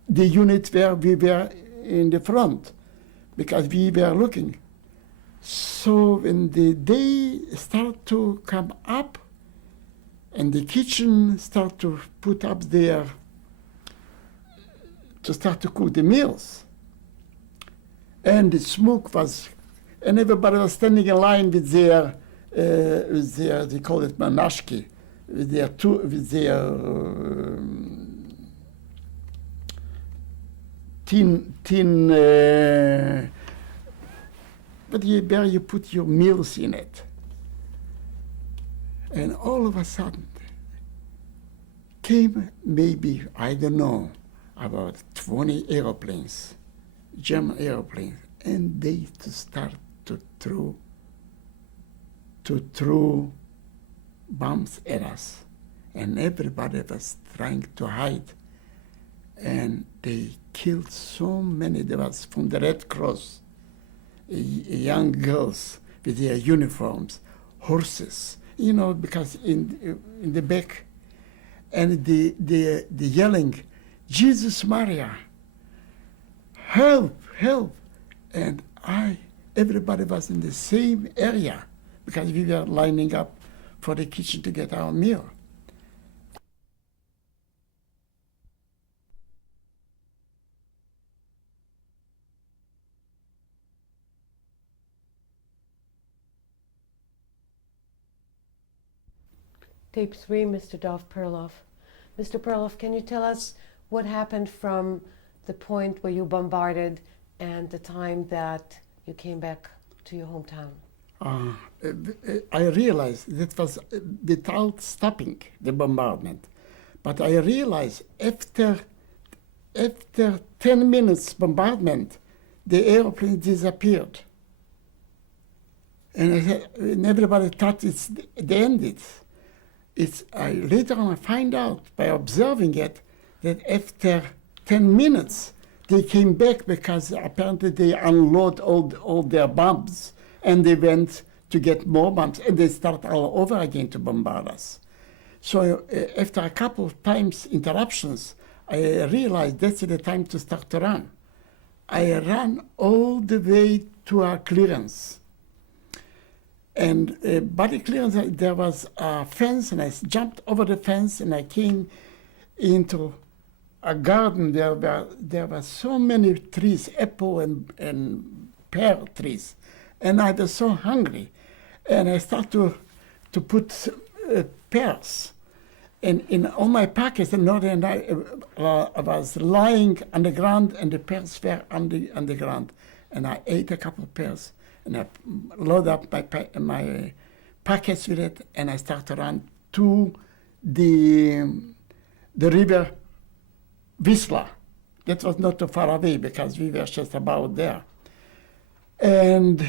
the unit where we were in the front, because we were looking. So when the day started to come up, and the kitchen started to put up there to start to cook the meals, and the smoke was, and everybody was standing in line with their they call it manashki, with their tin but where you put your meals in it. And all of a sudden came maybe, I don't know, about 20 airplanes, German airplanes, and they start to throw bombs at us. And everybody was trying to hide. And they killed so many. There was from the Red Cross, young girls with their uniforms, horses, because in the back, and the yelling, Jesus Maria, help, help. And everybody was in the same area, because we were lining up for the kitchen to get our meal. Tape 3, Mr. Dov Perlov. Mr. Perlov, can you tell us what happened from the point where you bombarded and the time that you came back to your hometown? I realized that was without stopping the bombardment. But I realized after 10 minutes bombardment, the airplane disappeared. And everybody thought it's the end. Later on I find out by observing it that after 10 minutes they came back, because apparently they unload all their bombs, and they went to get more bombs, and they start all over again to bombard us. So after a couple of times interruptions, I realized that's the time to start to run. I ran all the way to our clearance. And by the clearance, there was a fence, and I jumped over the fence, and I came into a garden. There were so many trees, apple and pear trees, and I was so hungry. And I started to put pears in all my pockets, and I was lying on the ground, and the pears were on the ground. And I ate a couple of pears, and I loaded up my pockets with it, and I started to run to the river Wisla. That was not too far away, because we were just about there. And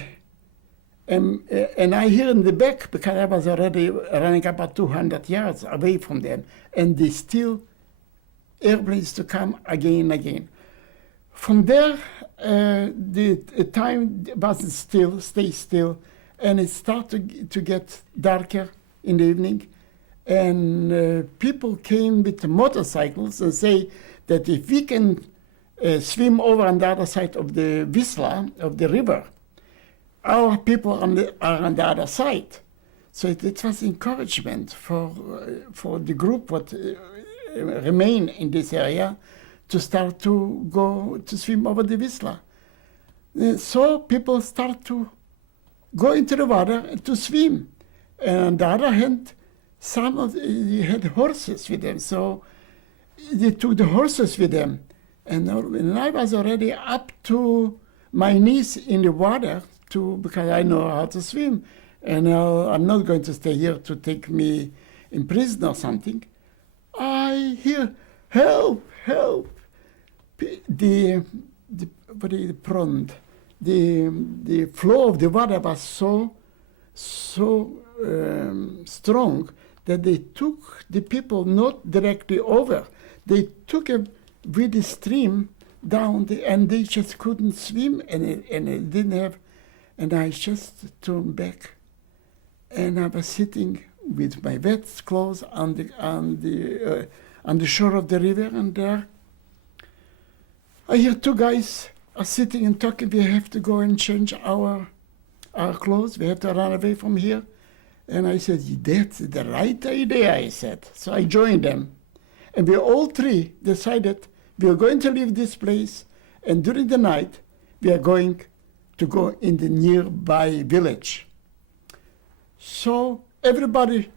I hear in the back, because I was already running about 200 yards away from them, and they still airplanes to come again and again. From there, the time wasn't still, stay still, and it started to get darker in the evening, and people came with motorcycles and say that if we can swim over on the other side of the Wisla, of the river, our people are on the other side. So it was encouragement for the group what remain in this area to start to go to swim over the Wisla. So people start to go into the water and to swim. And on the other hand, some of they had horses with them, so they took the horses with them. And I was already up to my knees in the water because I know how to swim. And I'm not going to stay here to take me in prison or something. I hear, help, help. The pond, the flow of the water was so strong that they took the people not directly over. They took a with the stream down, and they just couldn't swim, and it didn't have. And I just turned back, and I was sitting with my wet clothes on the shore of the river, and there I hear two guys are sitting and talking. We have to go and change our clothes. We have to run away from here. And I said, that's the right idea, I said. So I joined them. And we all three decided we are going to leave this place, and during the night we are going to go in the nearby village. So everybody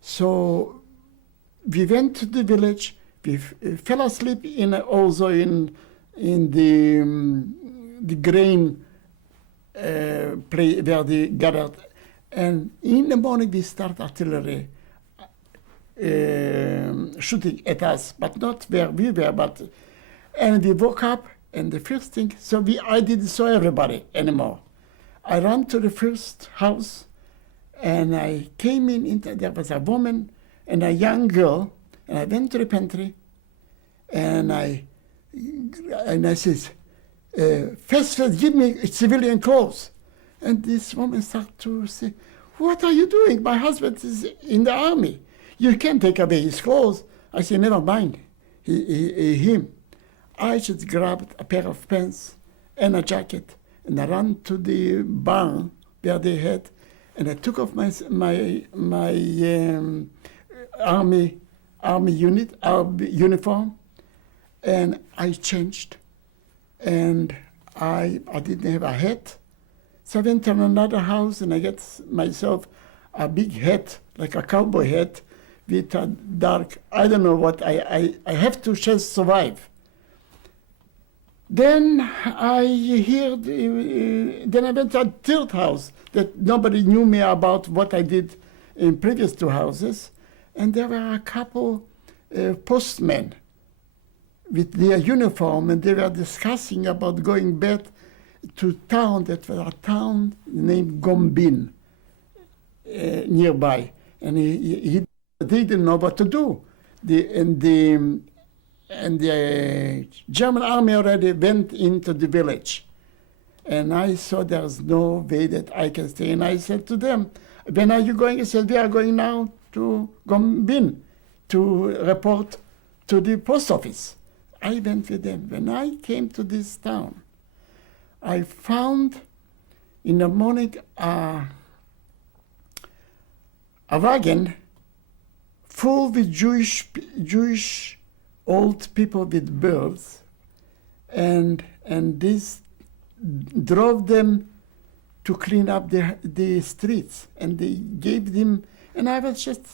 so we went to the village. We fell asleep also in the grain place where they gathered. And in the morning we start artillery shooting at us, but not where we were. And we woke up, and the first thing, I didn't saw everybody anymore. I ran to the first house, and I came there was a woman and a young girl, and I went to the pantry, and I said, first give me civilian clothes. And this woman started to say, what are you doing? My husband is in the army. You can't take away his clothes. I said, never mind him. I just grabbed a pair of pants and a jacket, and I ran to the barn where they had, and I took off my army uniform, and I changed. And I didn't have a hat. So I went to another house, and I got myself a big hat, like a cowboy hat, with a dark, I don't know what, I have to just survive. Then I went to a third house that nobody knew me about what I did in previous two houses. And there were a couple postmen with their uniform, and they were discussing about going back to town, that was a town named Gombin nearby. And they didn't know what to do. The German army already went into the village. And I saw there's no way that I can stay. And I said to them, when are you going? I said, we are going now to Gombin to report to the post office. I went with them. When I came to this town, I found in the morning a wagon full with Jewish old people with birds, and this drove them to clean up the streets, and they gave them, and I was just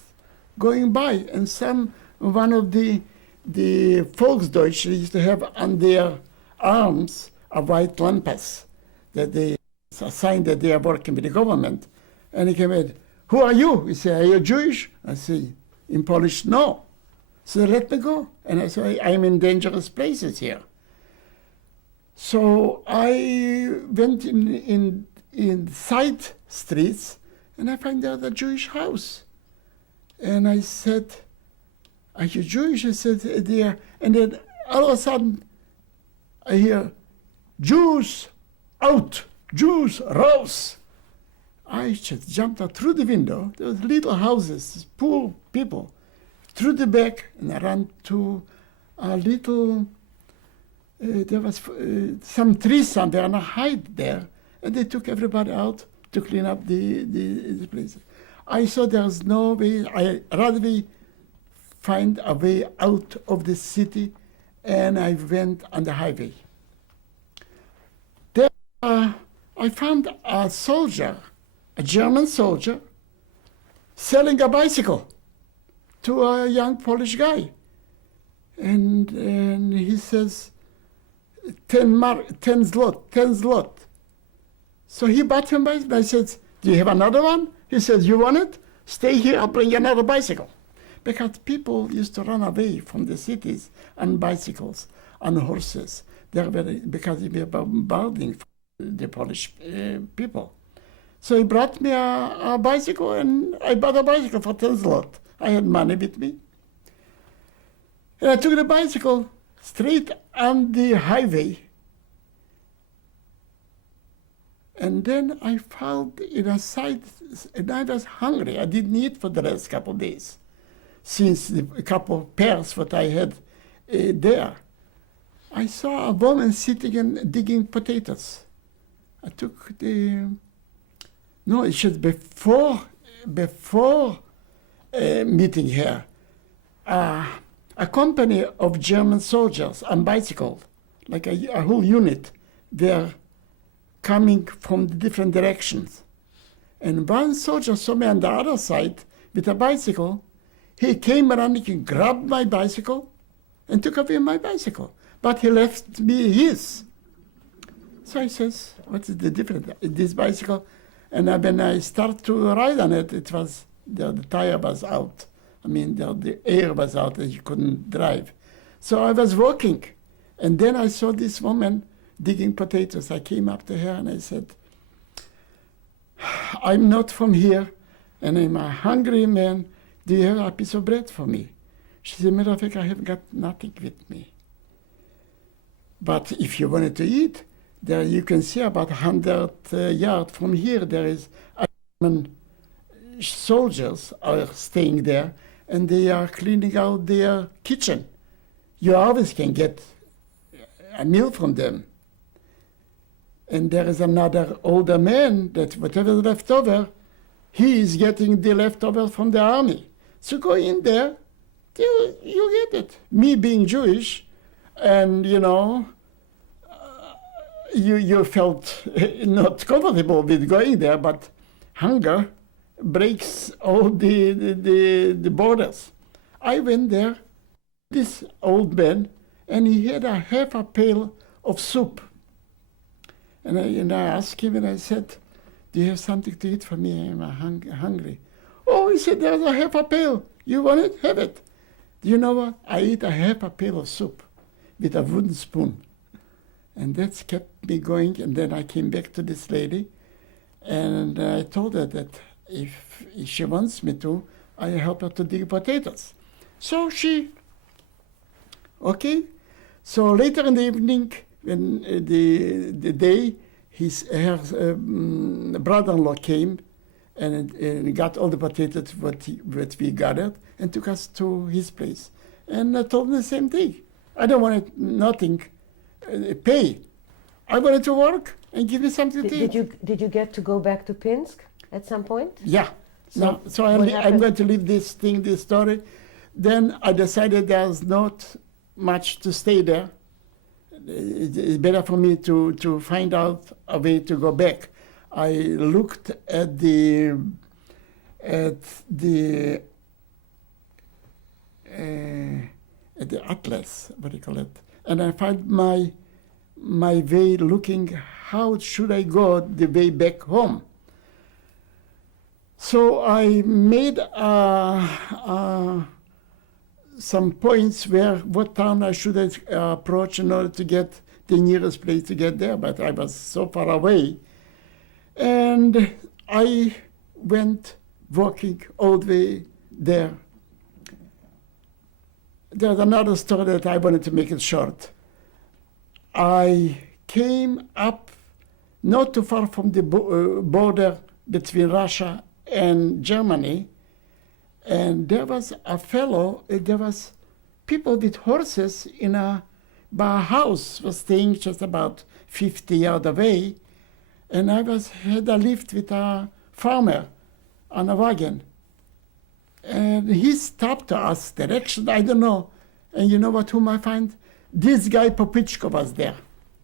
going by, and one of the Volksdeutsch used to have on their arms a white lampas that they a sign that they are working with the government. And he came in, who are you? He said, are you Jewish? I say, in Polish, no. So they let me go. And I said, I'm in dangerous places here. So I went in side streets, and I find out a Jewish house. And I said, are you Jewish? I said, there. And then all of a sudden, I hear, Jews out, Jews raus. I just jumped out through the window. There was little houses, poor people, through the back, and I ran to a little, there was some trees somewhere, and I hid there, and they took everybody out to clean up the place. I saw there's no way, I rather find a way out of the city, and I went on the highway. I found a soldier, a German soldier, selling a bicycle to a young Polish guy. And he says, 10 zlot. So he bought him bicycle. I said, do you have another one? He says, you want it? Stay here, I'll bring you another bicycle. Because people used to run away from the cities on bicycles, on horses. Because they were bombarding the Polish people. So he brought me a bicycle, and I bought a bicycle for 10 zlot. I had money with me. And I took the bicycle straight on the highway. And then I found in a side, and I was hungry. I didn't eat for the last couple of days, since the couple of pears that I had there. I saw a woman sitting and digging potatoes. I took no, it should before meeting her. A company of German soldiers on bicycle, like a whole unit, they're coming from the different directions. And one soldier saw me on the other side with a bicycle. He came around, he grabbed my bicycle and took away my bicycle. But he left me his. So I says, what is the difference? This bicycle, and when I start to ride on it, it was, the tire was out. I mean, the air was out and you couldn't drive. So I was walking, and then I saw this woman digging potatoes. I came up to her and I said, I'm not from here, and I'm a hungry man. Do you have a piece of bread for me? She said, matter of fact, I have got nothing with me. But if you wanted to eat, there you can see about 100 yards from here, there is German soldiers are staying there, and they are cleaning out their kitchen. You always can get a meal from them. And there is another older man that whatever is left over, he is getting the leftover from the army. So go in there, you get it. Me being Jewish, and you felt not comfortable with going there, but hunger breaks all the borders. I went there, this old man, and he had a half a pail of soup. And I asked him, and I said, do you have something to eat for me? I'm hungry. Oh, he said, there's a half a pail. You want it? Have it. Do you know what? I ate a half a pail of soup with a wooden spoon. And that kept me going. And then I came back to this lady, and I told her that if she wants me to, I help her to dig potatoes. So okay. So later in the evening, when the day, her brother-in-law came and got all the potatoes what we gathered and took us to his place. And I told him the same thing. I don't want nothing pay. I wanted to work and give me something to eat. Did you get to go back to Pinsk at some point? Yeah. So I'm going to leave this story. Then I decided there's not much to stay there. It's better for me to find out a way to go back. I looked at the atlas, what do you call it? And I found my way, looking how should I go the way back home. So I made some points what town I should approach in order to get the nearest place to get there, but I was so far away. And I went walking all the way there. There's another story that I wanted to make it short. I came up not too far from the border between Russia and Germany, and there was people with horses in a house was staying just about 50 yards away, and I had a lift with a farmer on a wagon. And he stopped to us direction, I don't know. And you know whom I find? This guy Popichko was there,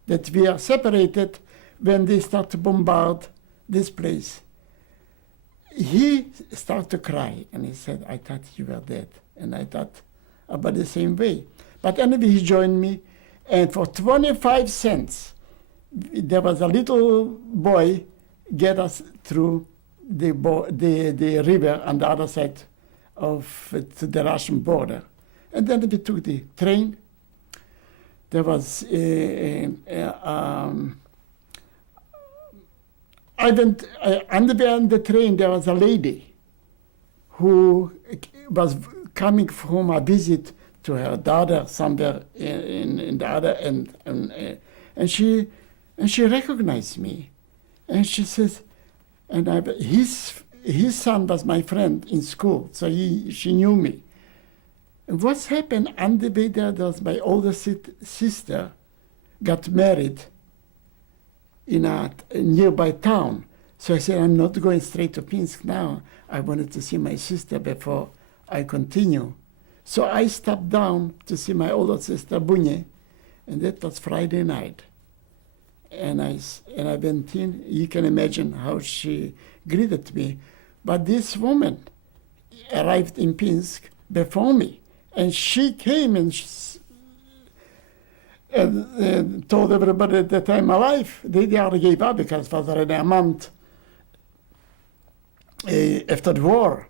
that we are separated when they start to bombard this place, he started to cry, and he said, I thought you were dead. And I thought about the same way. But anyway, he joined me, and for 25 cents, there was a little boy get us through the river on the other side to the Russian border. And then we took the train. There was on the train, there was a lady who was coming from a visit to her daughter somewhere in the other end, and she recognized me, and she says, and his son was my friend in school, so she knew me. And what's happened on the way there was my older sister got married in a nearby town. So I said, I'm not going straight to Pinsk now. I wanted to see my sister before I continue. So I stopped down to see my older sister, Bunye, and that was Friday night. And I went in. You can imagine how she greeted me. But this woman arrived in Pinsk before me, and she came and told everybody that I'm alive. They already gave up because it was already a month after the war.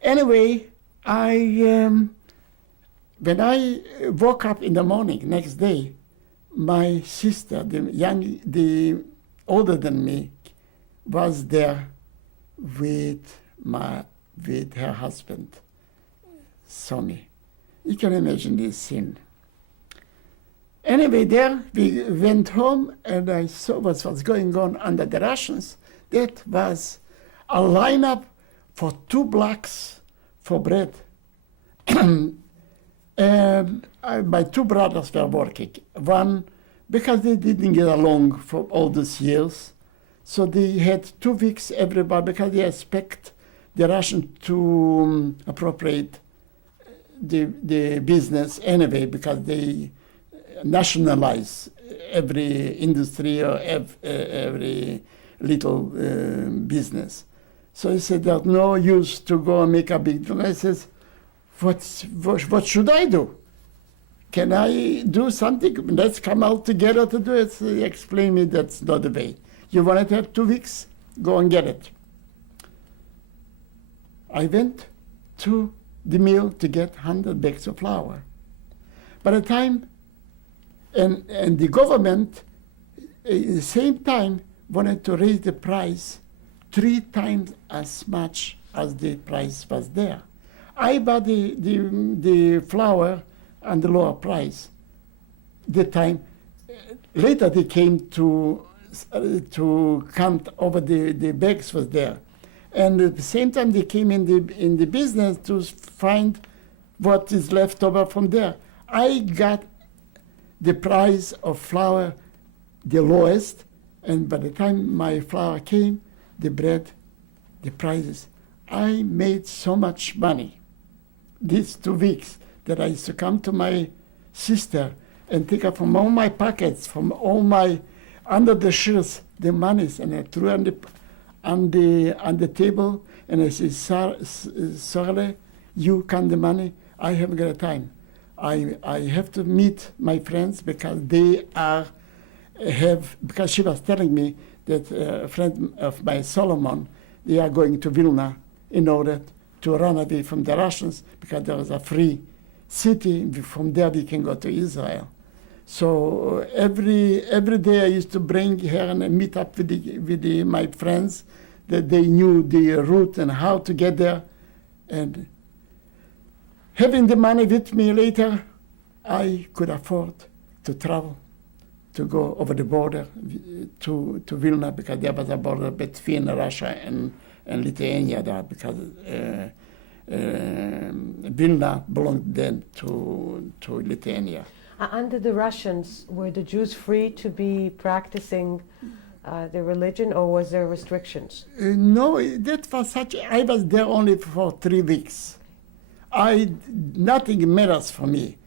Anyway, when I woke up in the morning next day, my sister, the older than me, was there with her husband, saw me. You can imagine this scene. Anyway, there we went home, and I saw what was going on under the Russians. That was a lineup for 2 blocks for bread. And my 2 brothers were working. One, because they didn't get along for all these years, so they had 2 weeks everybody, because they expect the Russians to appropriate the business anyway, because they nationalize every industry or every little business. So he said, there's no use to go and make a big deal. I says, what should I do? Can I do something? Let's come out together to do it. So he explained me that's not the way. You want to have 2 weeks? Go and get it. I went to the mill to get 100 bags of flour. By the time, and the government, at the same time, wanted to raise the price 3 times as much as the price was there. I bought the flour and the lower price. The time later they came to count over the bags was there, and at the same time they came in the business to find what is left over from there. I got the price of flour the lowest, and by the time my flour came, the bread, the prices, I made so much money these 2 weeks that I used to come to my sister and take up from all my pockets, from all my under the shoes, the monies, and I threw on the table, and I said, Sorry, you count the money. I haven't got time. I have to meet my friends because because she was telling me that a friend of mine, Solomon, they are going to Vilna in order to run away from the Russians, because there was a free city. From there we can go to Israel. So every day I used to bring her and meet up with my friends, that they knew the route and how to get there. And having the money with me later, I could afford to travel, to go over the border to Vilna, because there was a border between Russia and Lithuania there, because Vilna belonged then to Lithuania. Under the Russians, were the Jews free to be practicing their religion, or was there restrictions? No, that was I was there only for 3 weeks. Nothing matters for me.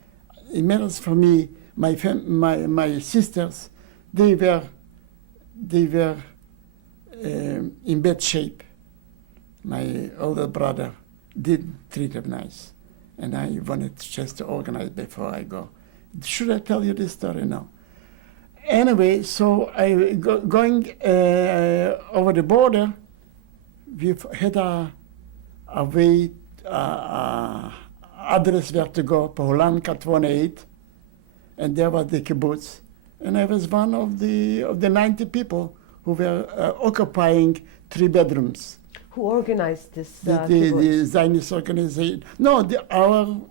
It matters for me, my sisters, they were they were in bad shape. My older brother did treat them nice, and I wanted just to organize before I go. Should I tell you this story? No. Anyway, so I going over the border. We had a way address where to go, Polanka 28, and there was the kibbutz, and I was one of the 90 people who were occupying 3 bedrooms. Who organized this The kibbutz? Zionist organization. No, our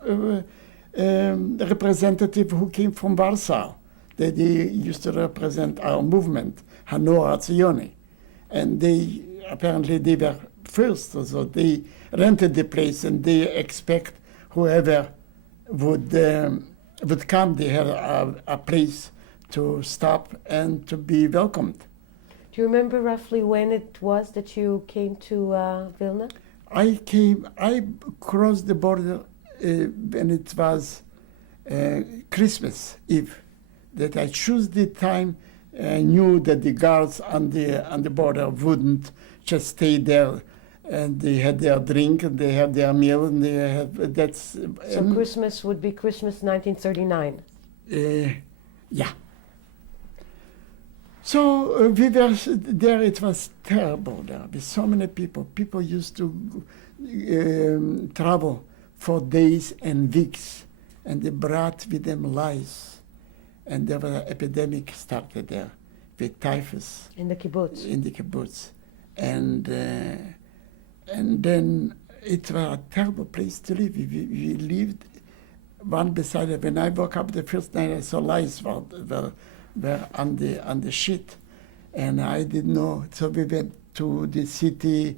representative who came from Warsaw. They used to represent our movement, Hanora Zioni. And they apparently they were first, so they rented the place and they expect whoever would come, they had a place to stop and to be welcomed. Do you remember roughly when it was that you came to Vilna? I crossed the border when it was Christmas Eve. That I choose the time. I knew that the guards on the border wouldn't just stay there, and they had their drink, and they had their meal, and they have that's. So Christmas would be Christmas 1939. Yeah. So we were there. It was terrible there with so many people. People used to travel for days and weeks, and they brought with them lice. And there was an epidemic started there with typhus. In the kibbutz. In the kibbutz. And then it was a terrible place to live. We lived one beside it. When I woke up the first night, I saw lice were on the sheet. And I didn't know. So we went to the city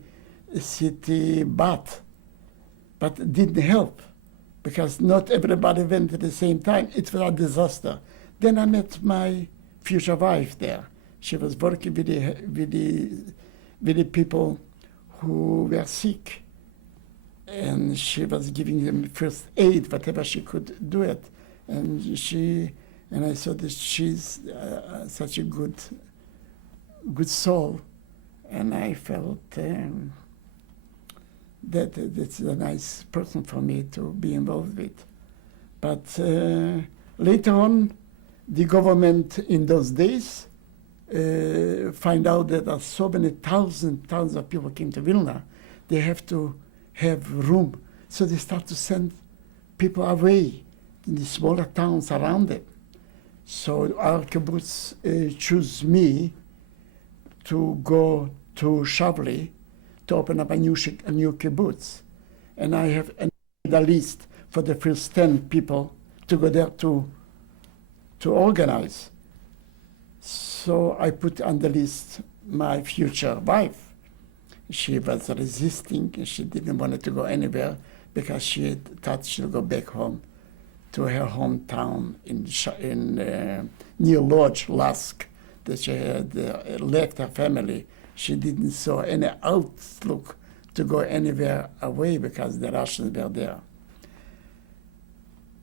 bath. But it didn't help because not everybody went at the same time. It was a disaster. Then I met my future wife there. She was working with the people who were sick, and she was giving them first aid, whatever she could do it. And I saw that she's such a good soul, and I felt that that's a nice person for me to be involved with. But later on, the government in those days find out that there are so many thousands of people came to Vilna. They have to have room. So they start to send people away in the smaller towns around it. So our kibbutz chose me to go to Shavli to open up a new kibbutz. And I have a list for the first 10 people to go there to organize. So I put on the list my future wife. She was resisting, and she didn't want to go anywhere because she thought she'll go back home to her hometown in near Lodz, Lask, that she had left her family. She didn't saw any outlook to go anywhere away because the Russians were there.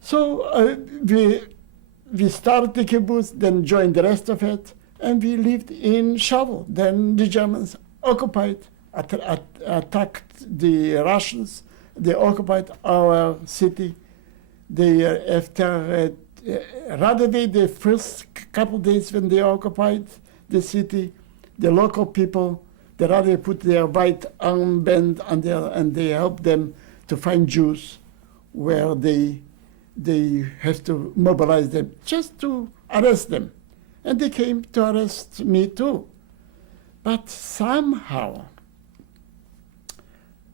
So we started the kibbutz, then joined the rest of it, and we lived in Shovel. Then the Germans occupied, attacked the Russians. They occupied our city. They, after right away, the first couple days when they occupied the city, the local people, they rather put their white armband on there, and they helped them to find Jews where they have to mobilize them just to arrest them. And they came to arrest me too. But somehow,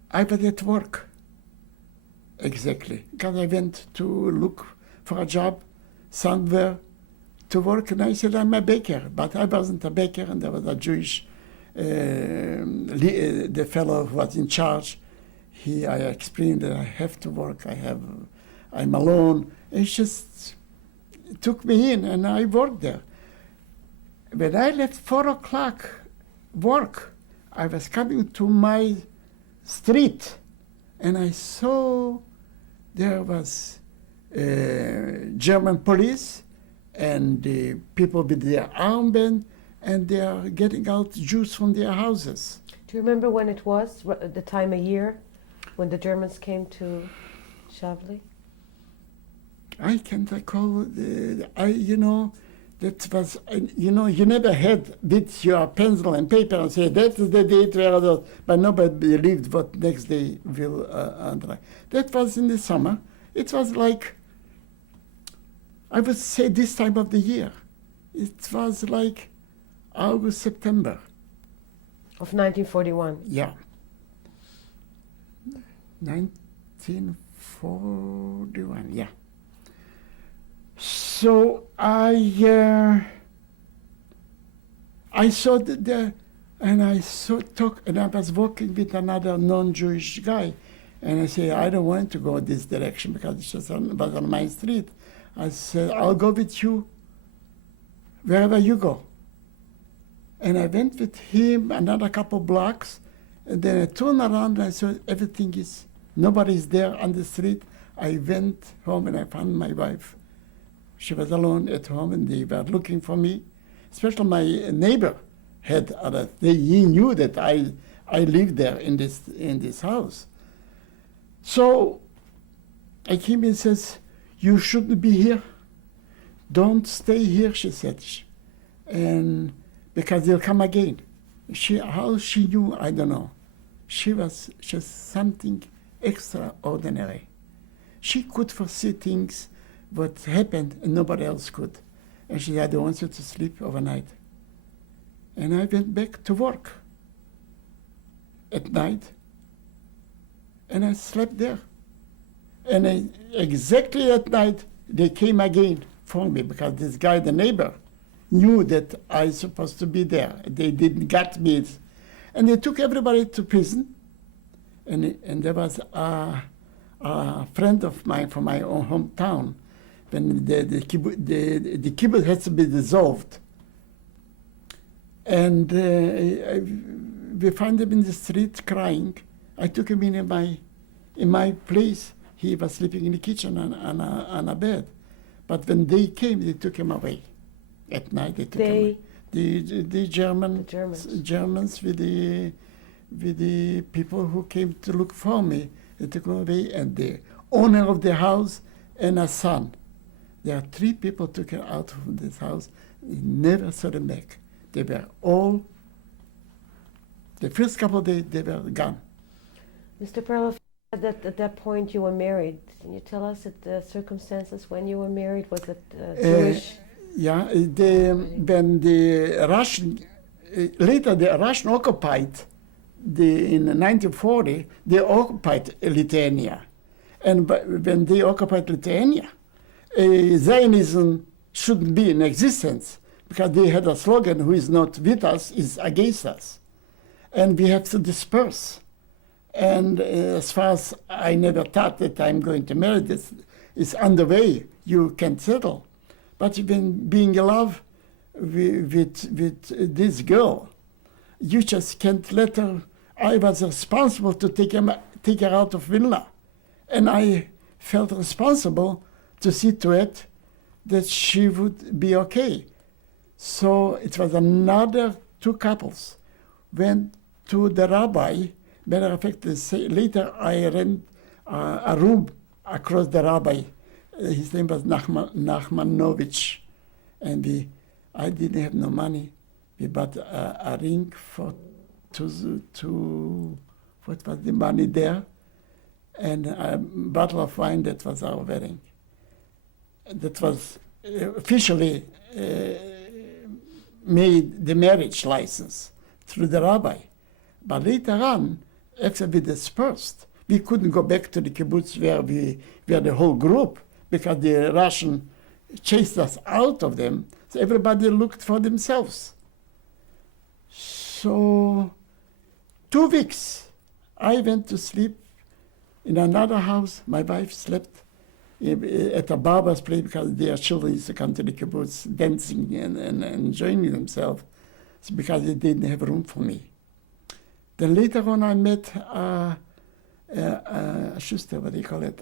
I was at work, exactly, because I went to look for a job somewhere to work, and I said, I'm a baker, but I wasn't a baker, and there was a Jewish, the fellow who was in charge. I explained that I have to work, I'm alone. He just took me in, and I worked there. When I left 4 o'clock work, I was coming to my street, and I saw there was German police and the people with their armband, and they are getting out Jews from their houses. Do you remember when it was, the time of year, when the Germans came to Shavli? I can't recall. That was, you never had with your pencil and paper and say, that is the date where it was, but nobody believed what next day will underline. That was in the summer. It was like, I would say this time of the year. It was like August, September. Of 1941. Yeah. 1941, yeah. So I saw and I was walking with another non-Jewish guy, and I said, I don't want to go this direction because it was on my street. I said, I'll go with you wherever you go. And I went with him another couple blocks, and then I turned around and I saw nobody's there on the street. I went home and I found my wife. She was alone at home and they were looking for me. Especially my neighbor had others. He knew that I lived there in this house. So I came and says, you shouldn't be here. Don't stay here, she said. And because they'll come again. How she knew, I don't know. She was just something extraordinary. She could foresee things what happened and nobody else could. And she said, I want you to sleep overnight. And I went back to work at night and I slept there. And exactly at night, they came again for me because this guy, the neighbor, knew that I was supposed to be there. They didn't get me. And they took everybody to prison. And there was a friend of mine from my own hometown. When the kibbutz has to be dissolved. And we found him in the street crying. I took him in my place. He was sleeping in the kitchen on a bed. But when they came, they took him away. At night, they took him away. The Germans with the people who came to look for me, they took him away, and the owner of the house and a son. There are 3 people took him out from this house. They never saw them back. They were all, the first couple of days, they were gone. Mr. Perlov, at that point you were married. Can you tell us the circumstances when you were married? Was it Jewish? Yeah, when the Russian, later the Russian occupied, in 1940, they occupied Lithuania. And when they occupied Lithuania, Zionism shouldn't be in existence because they had a slogan, who is not with us is against us. And we have to disperse. And as far as I never thought that I'm going to marry this, it's underway, you can settle. But when being in love with this girl, you just can't let her. I was responsible to take her out of Vilna. And I felt responsible to see to it that she would be okay. So it was another 2 couples went to the rabbi. Matter of fact, later I rent a room across the rabbi. His name was Nachmanovich. And I didn't have no money. We bought a ring to what was the money there, and a bottle of wine. That was our wedding. That was officially made the marriage license through the rabbi. But later on, after we dispersed, we couldn't go back to the kibbutz where we were the whole group because the Russian chased us out of them. So everybody looked for themselves. So 2 weeks, I went to sleep in another house. My wife slept at a barber's place because their children used to come to the kibbutz dancing and enjoying themselves. It's because they didn't have room for me. Then later on, I met a schuster, what do you call it?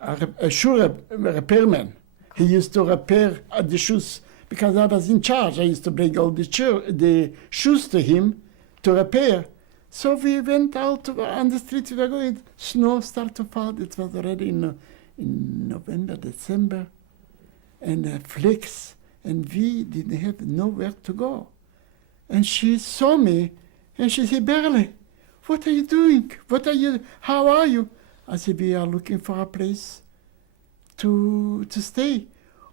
A shoe repairman. He used to repair the shoes because I was in charge. I used to bring all the shoes to him to repair. So we went out on the street. We were going. Snow started to fall. It was already in November, December, and flakes, and we didn't have nowhere to go. And she saw me, and she said, "Berle, what are you doing? How are you?" I said, "We are looking for a place to stay."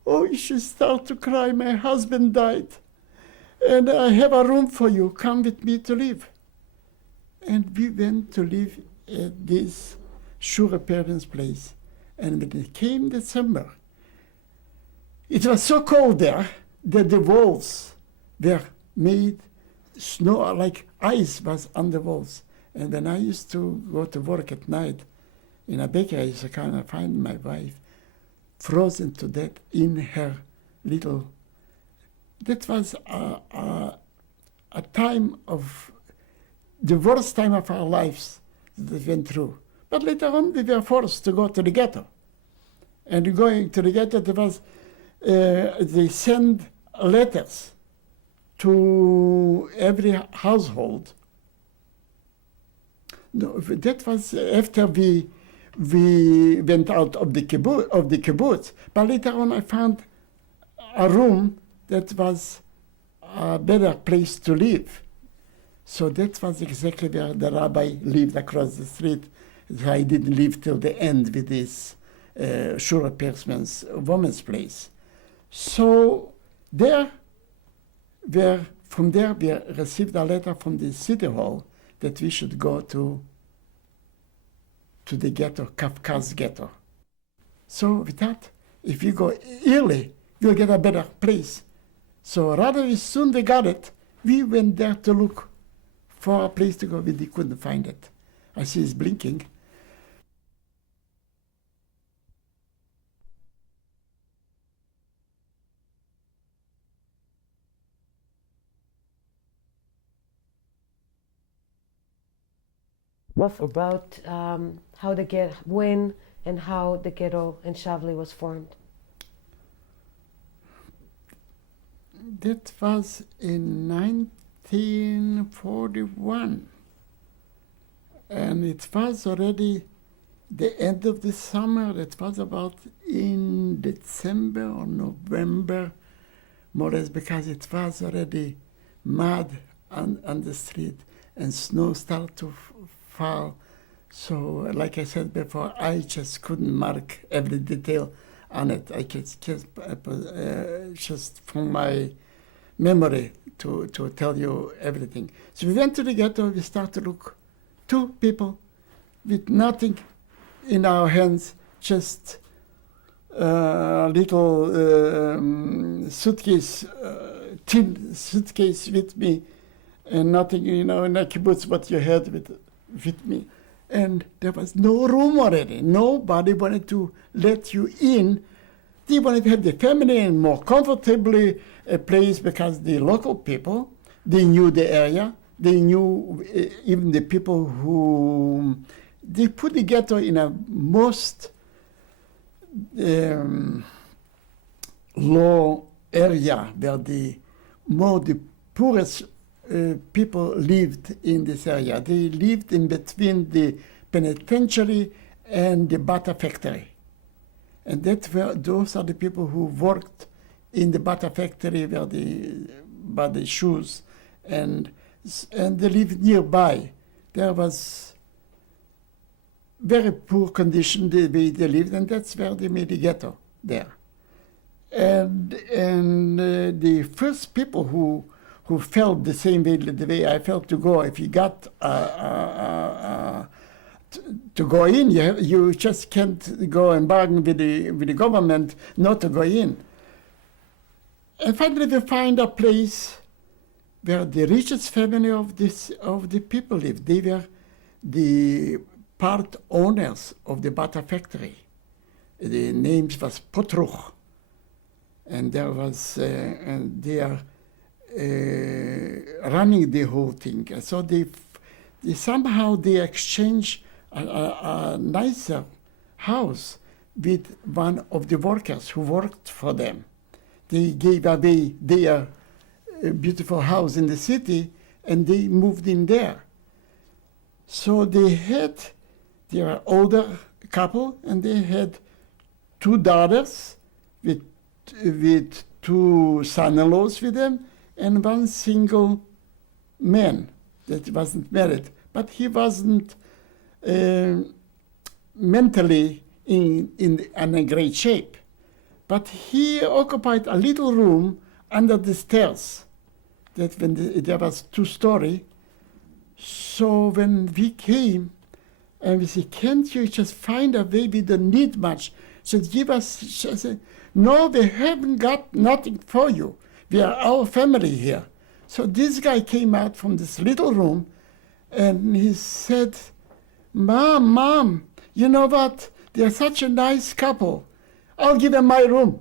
Oh, she started to cry. "My husband died, and I have a room for you. Come with me to live." And we went to live at this shoe repairman's place. And when it came December, it was so cold there that the walls were made snow, like ice was on the walls. And when I used to go to work at night in a bakery, I used to kind of find my wife frozen to death in her little. That was a time of the worst time of our lives that we went through. But later on, we were forced to go to the ghetto. And going to the ghetto, there was they send letters to every household. No, that was after we went out of the kibbutz. But later on, I found a room that was a better place to live. So that was exactly where the rabbi lived across the street. So I didn't live till the end with this shoe repairman's woman's place. So from there we received a letter from the city hall that we should go to the ghetto, Kafkaz ghetto. So we thought, if we go early, we'll get a better place. So rather soon we got it, we went there to look for a place to go, but we couldn't find it. I see it's blinking. About when and how the ghetto in Shavli was formed. That was in 1941. And it was already the end of the summer. It was about in December or November, more or less, because it was already mud on the street and snow started to fall. So, like I said before, I just couldn't mark every detail on it. I could just from my memory to tell you everything. So we went to the ghetto, we started to look. 2 people with nothing in our hands, just a little suitcase, tin suitcase with me, and nothing, in a kibbutz what you had with me. And there was no room already. Nobody wanted to let you in. They wanted to have the family and more comfortably a place because the local people, they knew the area. They knew even the people who, they put the ghetto in a most low area where the poorest people lived in this area. They lived in between the penitentiary and the butter factory. And those are the people who worked in the butter factory where by the shoes, and they lived nearby. There was very poor condition the way they lived, and that's where they made the ghetto there. And the first people who felt the same way the way I felt to go, if you got to go in, you just can't go and bargain with the government not to go in. And finally, we find a place where the richest family of the people lived. They were the part owners of the butter factory. The name was Potruch, and there was and they are running the whole thing. And so they somehow exchanged a nicer house with one of the workers who worked for them. they gave away their beautiful house in the city, and they moved in there. So they were older couple, and they had 2 daughters with 2 son-in-laws with them, and 1 single man that wasn't married. But he wasn't mentally in a great shape. But he occupied a little room under the stairs. That there was 2-story. So when we came, and we said, can't you just find a way? We don't need much. So give us, she said, no, we haven't got nothing for you. We are our family here. So this guy came out from this little room, and he said, Mom, you know what? They're such a nice couple. I'll give them my room.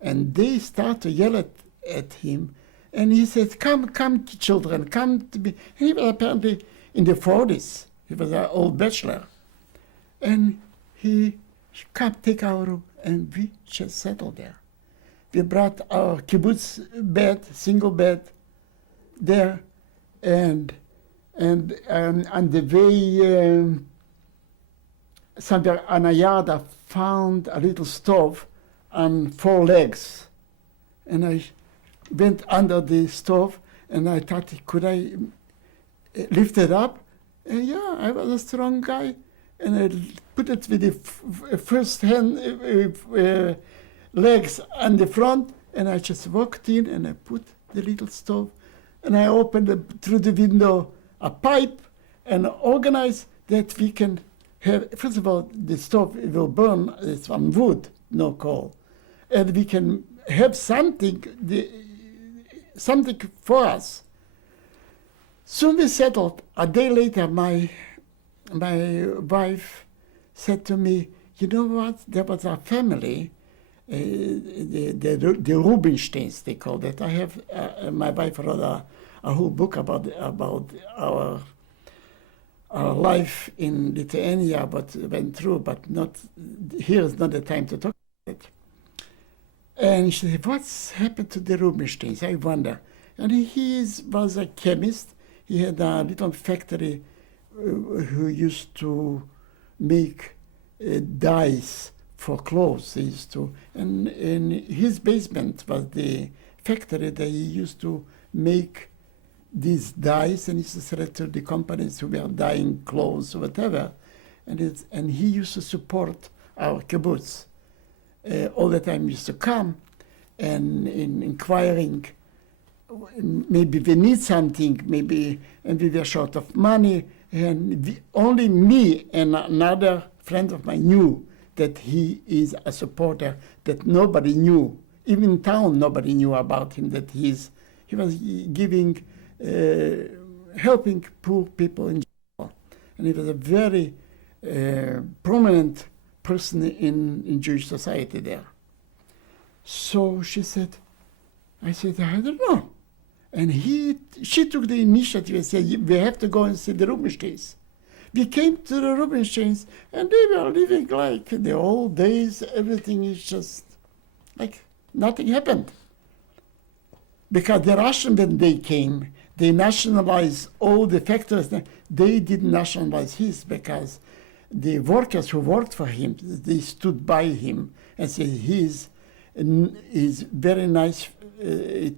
And they start to yell at him. And he said, come, children, come to me. And he was apparently in the 40s. He was an old bachelor. And he, come take our room. And we just settled there. We brought our kibbutz bed, single bed, there. And on the way somewhere on a yard, I found a little stove on 4 legs. And I went under the stove, and I thought, could I lift it up? And yeah, I was a strong guy. And I put it with the first legs on the front, and I just walked in, and I put the little stove, and I opened through the window a pipe, and organized that we can have, first of all, the stove will burn, it's on wood, no coal. And we can have something for us. Soon we settled. A day later, my wife said to me, you know what, there was a family, the Rubinsteins, they called it. I have, my wife wrote a whole book about our life in Lithuania, but went through, but not, here is not the time to talk about it. And she said, what's happened to the Rubinsteins? I wonder. And he was a chemist. He had a little factory who used to make dyes for clothes. He used to, and in his basement was the factory that he used to make these dyes, and he used to sell it to the companies who were dyeing clothes or whatever. And he used to support our kibbutz. All the time used to come and in inquiring, maybe we need something, maybe, and we were short of money, and only me and another friend of mine knew that he is a supporter that nobody knew. Even in town, nobody knew about him, that he was giving, helping poor people in general. And he was a very prominent person in Jewish society there. So she said, I said, I don't know. And she took the initiative and said, we have to go and see the Rubinsteins. We came to the Rubinsteins, and they were living like the old days. Everything is just like nothing happened. Because the Russians, when they came, they nationalized all the factories. They didn't nationalize his, because the workers who worked for him, they stood by him and said, he's very nice,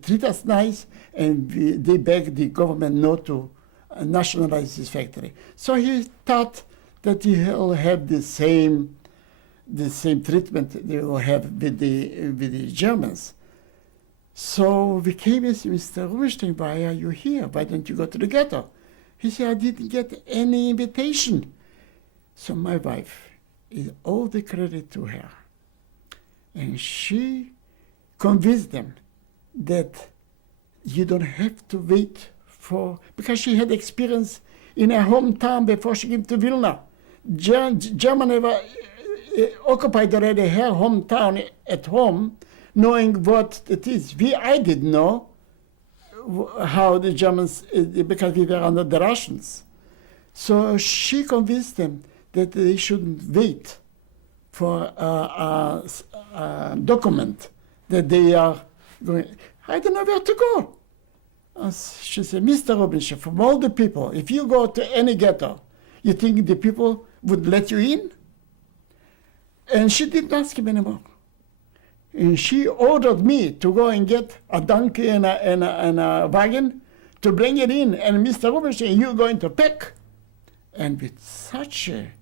treat us nice, and they begged the government not to nationalize his factory. So he thought that he'll have the same treatment they will have with the Germans. So we came and said, Mr. Rubinstein, why are you here? Why don't you go to the ghetto? He said, I didn't get any invitation. So my wife, is all the credit to her. And she convinced them that you don't have to wait for, because she had experience in her hometown before she came to Vilna. Germany occupied already her hometown at home, knowing what it is. I didn't know how the Germans, because we were under the Russians. So she convinced them that they shouldn't wait for a document that they are going, I don't know where to go. She said, Mr. Rubinstein, from all the people, if you go to any ghetto, you think the people would let you in? And she didn't ask him anymore. And she ordered me to go and get a donkey and a wagon to bring it in. And Mr. Rubinstein, you're going to pack. And with such a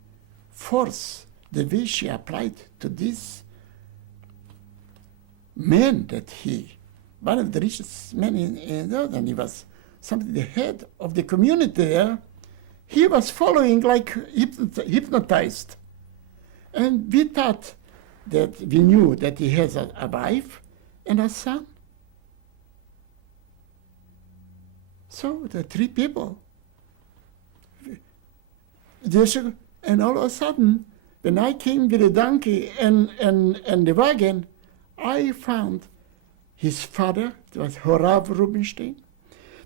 force, the way she applied to this man that one of the richest men in the world, and he was the head of the community there, he was following like hypnotized. And we thought that we knew that he has a wife and a son. So the three people. And all of a sudden, when I came with the donkey and the wagon, I found his father, it was Horav Rubinstein.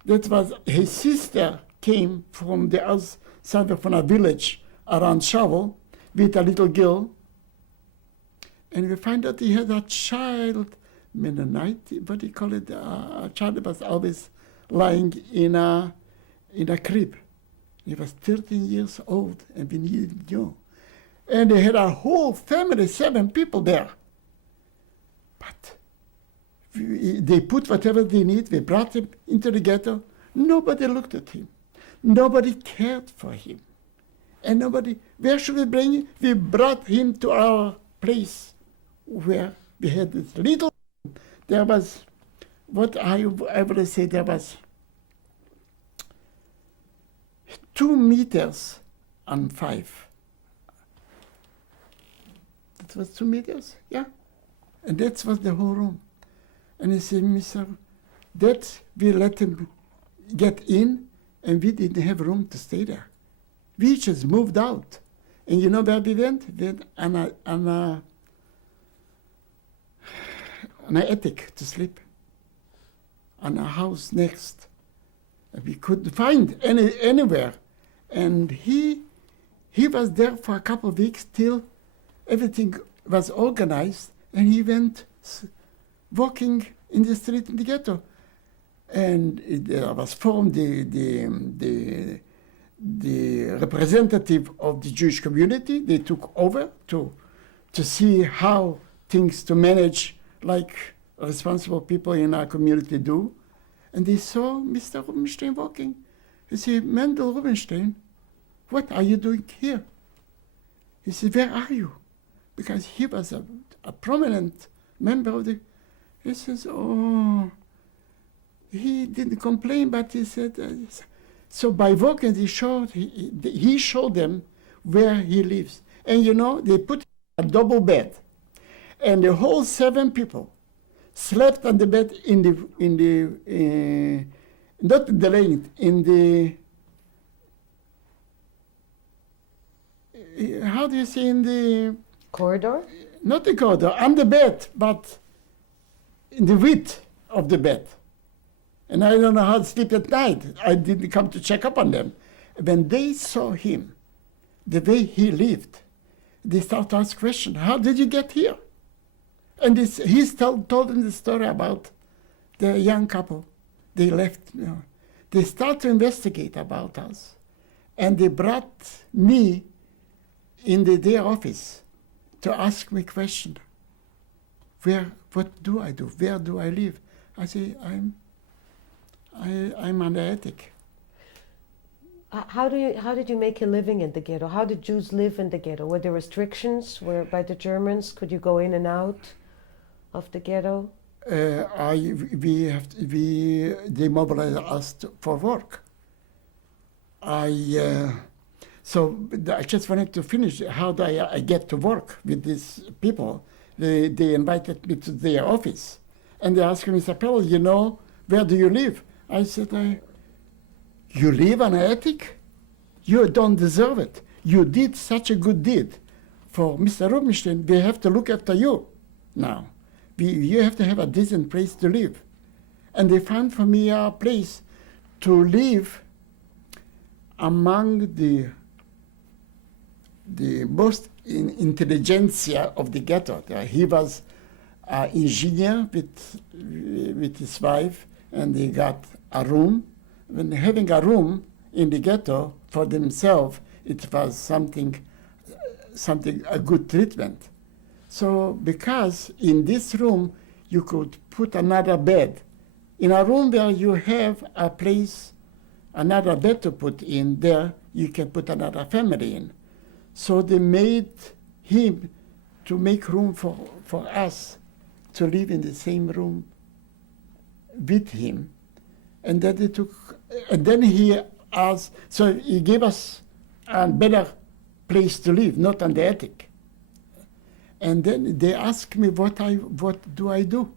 That was his sister came from the outside from a village around Shovel with a little girl. And we find out he had a child, Mennonite, what do you call it? A child that was always lying in a crib. He was 13 years old and we needed young. And they had a whole family, 7 people there. But they put whatever they need, we brought him into the ghetto. Nobody looked at him. Nobody cared for him. And where should we bring him? We brought him to our place where we had this little, there was, what I would say, there was 2 meters on 5. That was 2 meters, yeah. And that was the whole room. And he said, Mr. That we let him get in, and we didn't have room to stay there. We just moved out. And you know where we went? We went on an attic to sleep, on a house next. And we couldn't find anywhere. And he was there for a couple of weeks till everything was organized, and he went walking in the street in the ghetto. And there was formed the representative of the Jewish community. They took over to see how things to manage like responsible people in our community do. And they saw Mr. Rubinstein walking. He said, Mendel Rubinstein, what are you doing here? He said, where are you? Because he was a prominent member of the... He says, oh, he didn't complain, but he said... So by walking, he showed them where he lives. And you know, they put a double bed. And the whole 7 people slept on the bed not in the lane, in the, how do you say, in the... Corridor? Not the corridor, on the bed, but in the width of the bed. And I don't know how to sleep at night. I didn't come to check up on them. When they saw him, the way he lived, they started to ask questions. How did you get here? And he told them the story about the young couple. They left. They started to investigate about us. And they brought me in their office to ask me questions. What do I do? Where do I live? I say, I'm on the attic. How did you make a living in the ghetto? How did Jews live in the ghetto? Were there restrictions by the Germans? Could you go in and out of the ghetto? They mobilized us for work. So I just wanted to finish. How do I get to work with these people? They invited me to their office, and they asked me, Mr. Perlov, you know, where do you live? I said, you live on an attic? You don't deserve it. You did such a good deed. For Mr. Rubinstein, we have to look after you now. You have to have a decent place to live. And they found for me a place to live among the most intelligentsia of the ghetto. He was an engineer with his wife, and they got a room. When having a room in the ghetto for themselves, it was something a good treatment. So because in this room you could put another bed, in a room where you have a place, another bed to put in there, you can put another family in. So they made him to make room for us to live in the same room with him. And then he asked, so he gave us a better place to live, not on the attic. And then they asked me what do I do?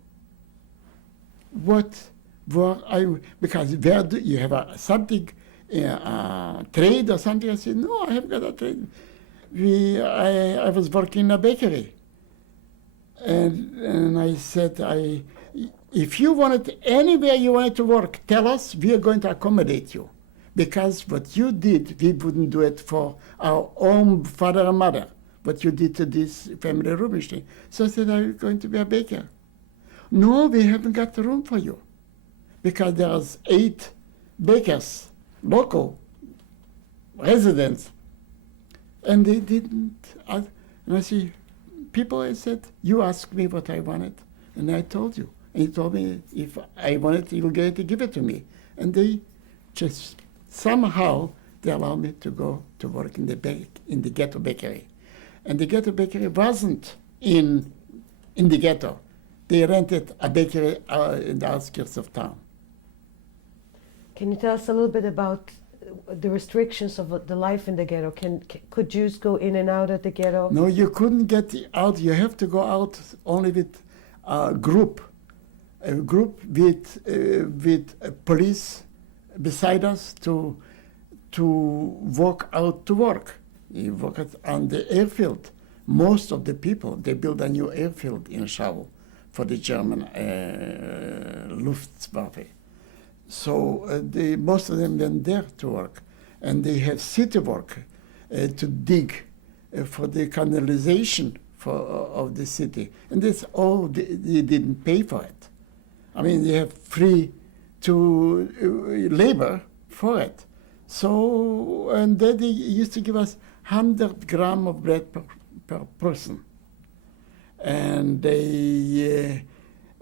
Because where do you have something, trade or something? I said, no, I haven't got a trade. I was working in a bakery. And I said, if you wanted, anywhere you wanted to work, tell us, we are going to accommodate you. Because what you did, we wouldn't do it for our own father and mother, what you did to this family Rubinstein. So I said, are you going to be a baker? No, we haven't got the room for you. Because there's 8 bakers, local residents. And they didn't. And I see, I said, you asked me what I wanted, and I told you. And he told me if I wanted, he was going to give it to me. And they just, somehow, they allowed me to go to work in the ghetto bakery. And the ghetto bakery wasn't in the ghetto. They rented a bakery in the outskirts of town. Can you tell us a little bit about the restrictions of the life in the ghetto? Could Jews go in and out of the ghetto? No, you couldn't get out. You have to go out only with a group with police beside us to walk out to work. You walk out on the airfield. Most of the people, they built a new airfield in Schau for the German Luftwaffe. So most of them went there to work. And they had city work to dig for the canalization of the city. And that's all, they didn't pay for it. I mean, they have free to labor for it. So, and then they used to give us 100 grams of bread per person. And we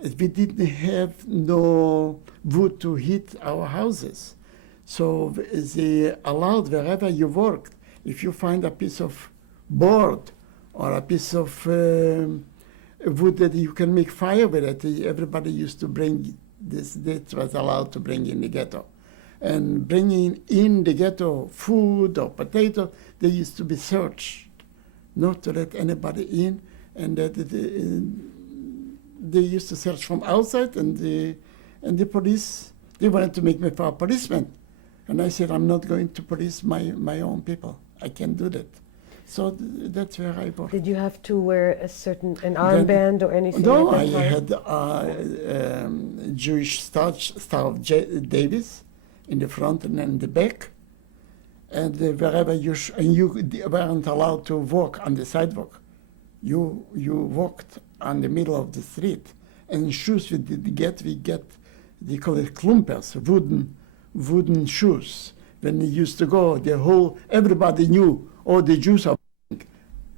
didn't have no wood to heat our houses. So they allowed wherever you worked, if you find a piece of board or a piece of wood that you can make fire with it, everybody used to bring this, that was allowed to bring in the ghetto. And bringing in the ghetto food or potato, they used to be searched, not to let anybody in, and that they used to search from outside, and the police, they wanted to make me for a policeman. And I said, I'm not going to police my own people. I can't do that. So that's where I worked. Did you have to wear an armband or anything? No, like I that had Jewish Star of Davis in the front and in the back. And wherever you weren't allowed to walk on the sidewalk. You walked on the middle of the street. And shoes we get, they call it klumpers, wooden shoes. When we used to go, everybody knew, oh, the Jews are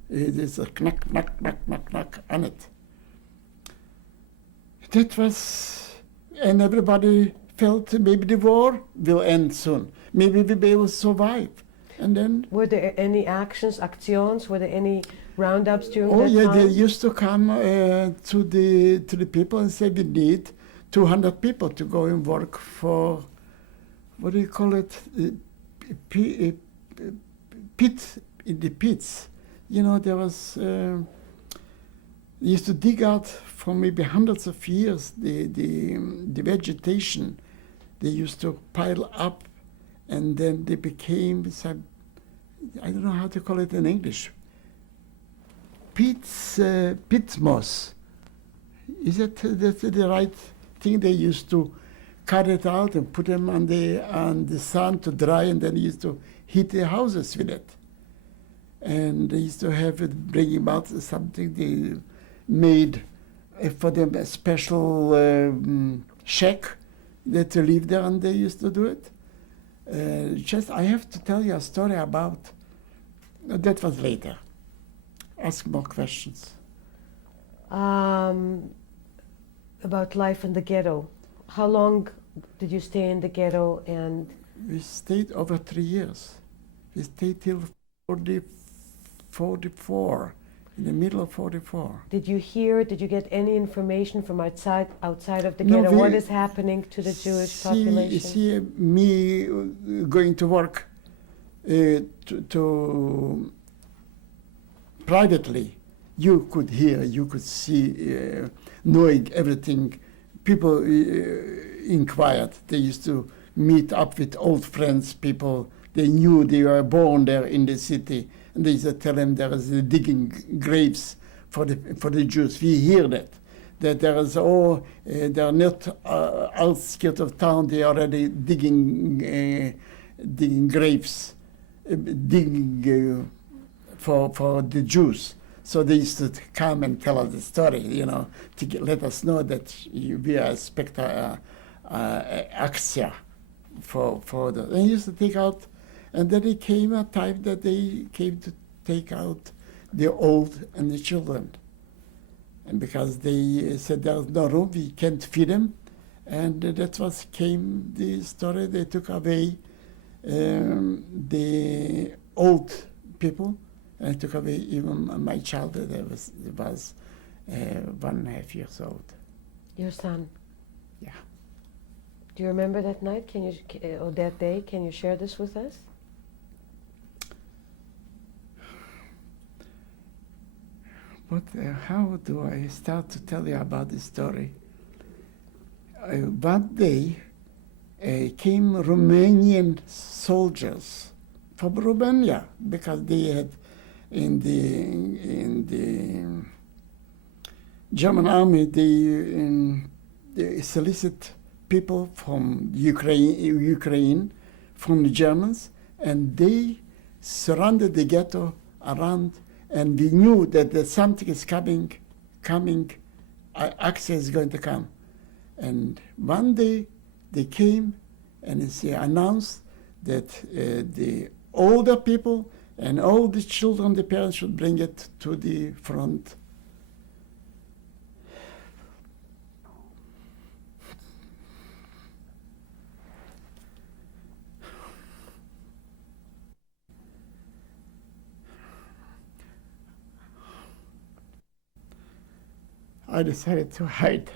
there's a knack, knack, knack, knack, knack on it. That was, and everybody felt maybe the war will end soon. Maybe we'll be able to survive. And then... Were there any actions? Were there any roundups during that time? Oh yeah, they used to come to the people and say we need 200 people to go and work for, what do you call it, pit, in the pits. You know, there was, they used to dig out for maybe hundreds of years the vegetation. They used to pile up, and then they became some, I don't know how to call it in English, pit moss. Is that the right thing? They used to cut it out and put them on the sun to dry, and then used to heat the houses with it. And they used to have it, bring about something they made for them a special shack that to live there, and they used to do it. Just I have to tell you a story about that was later. Ask more questions. About life in the ghetto. How long did you stay in the ghetto? And We stayed over 3 years. We stayed till 44, in the middle of 44. did you get any information from outside of the No, ghetto? What is happening to the Jewish population? See me going to work to privately. You could hear, you could see, knowing everything. People inquired. They used to meet up with old friends, people they knew they were born there in the city, and they used to tell them there is digging graves for the Jews. We hear that there is they are not outskirts of town. They are already digging graves, digging for the Jews. So they used to come and tell us the story, to let us know that we are expecting akcja for the. They used to take out, and then it came a time that they came to take out the old and the children, and because they said there's no room, we can't feed them, and that was came the story. They took away the old people. I took away even my child that was 1.5 years old. Your son. Yeah. Do you remember that night? Or that day? Can you share this with us? How do I start to tell you about this story? One day came Romanian soldiers from Romania because they had in the German army, they solicit people from Ukraine, from the Germans, and they surrounded the ghetto around, and we knew that something is coming, access is going to come. And one day they came and they announced that the older people and all the children, the parents should bring it to the front. I decided to hide.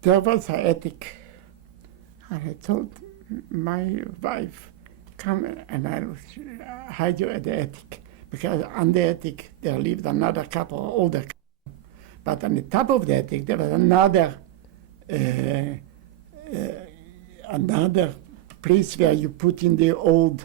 There was an attic. And I told my wife, come and I'll hide you at the attic. Because on the attic there lived another couple, older couple. But on the top of the attic there was another place where you put in the old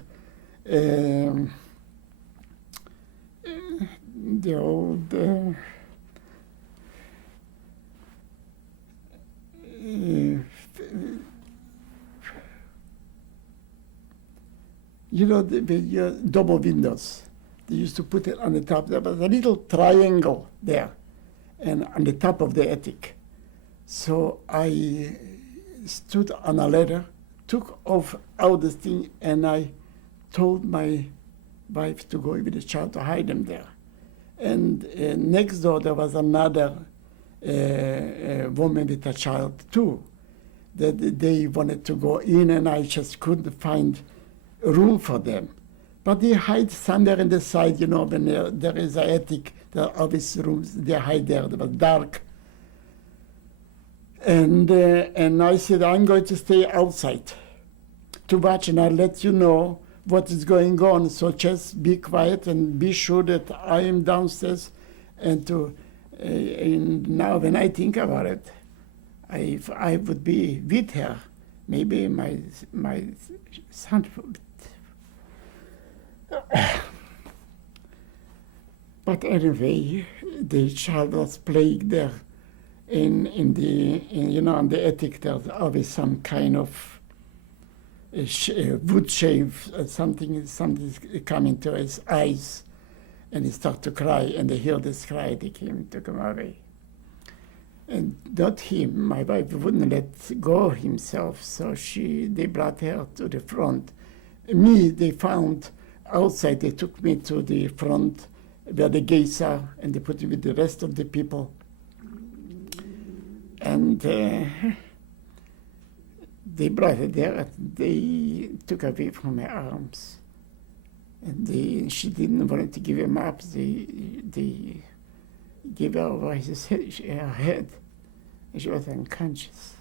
the double windows. They used to put it on the top. There was a little triangle there, and on the top of the attic. So I stood on a ladder, took off out the thing, and I told my wife to go with the child to hide them there. And next door there was another woman with a child too. That they wanted to go in, and I just couldn't find room for them. But they hide somewhere in the side, when there is an attic, there are obvious rooms, they hide there. It was dark. And I said, I'm going to stay outside to watch, and I'll let you know what is going on. So just be quiet and be sure that I am downstairs. And now when I think about it, if I would be with her, maybe my son would. But anyway, the child was playing there on the attic. There's always some kind of wood shave, something come into his eyes, and he started to cry, and they heard this cry, they came and took him away. And not him, my wife wouldn't let go himself, so they brought her to the front. Me, they found outside, they took me to the front where the gates are, and they put me with the rest of the people. And they brought her there, they took away from her arms. And she didn't want to give him up. They gave her over her head. And she was unconscious.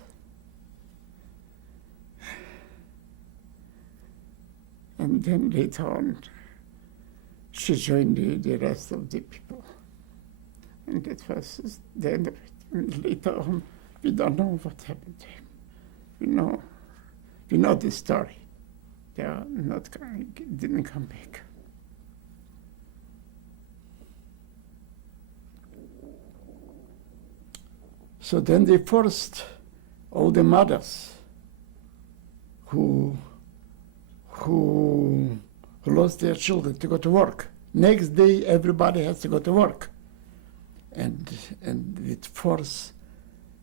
And then later on, she joined the rest of the people. And that was the end of it. And later on, we don't know what happened to him. We know the story. They are not didn't come back. So then they forced all the mothers who lost their children to go to work. Next day, everybody has to go to work, and with force,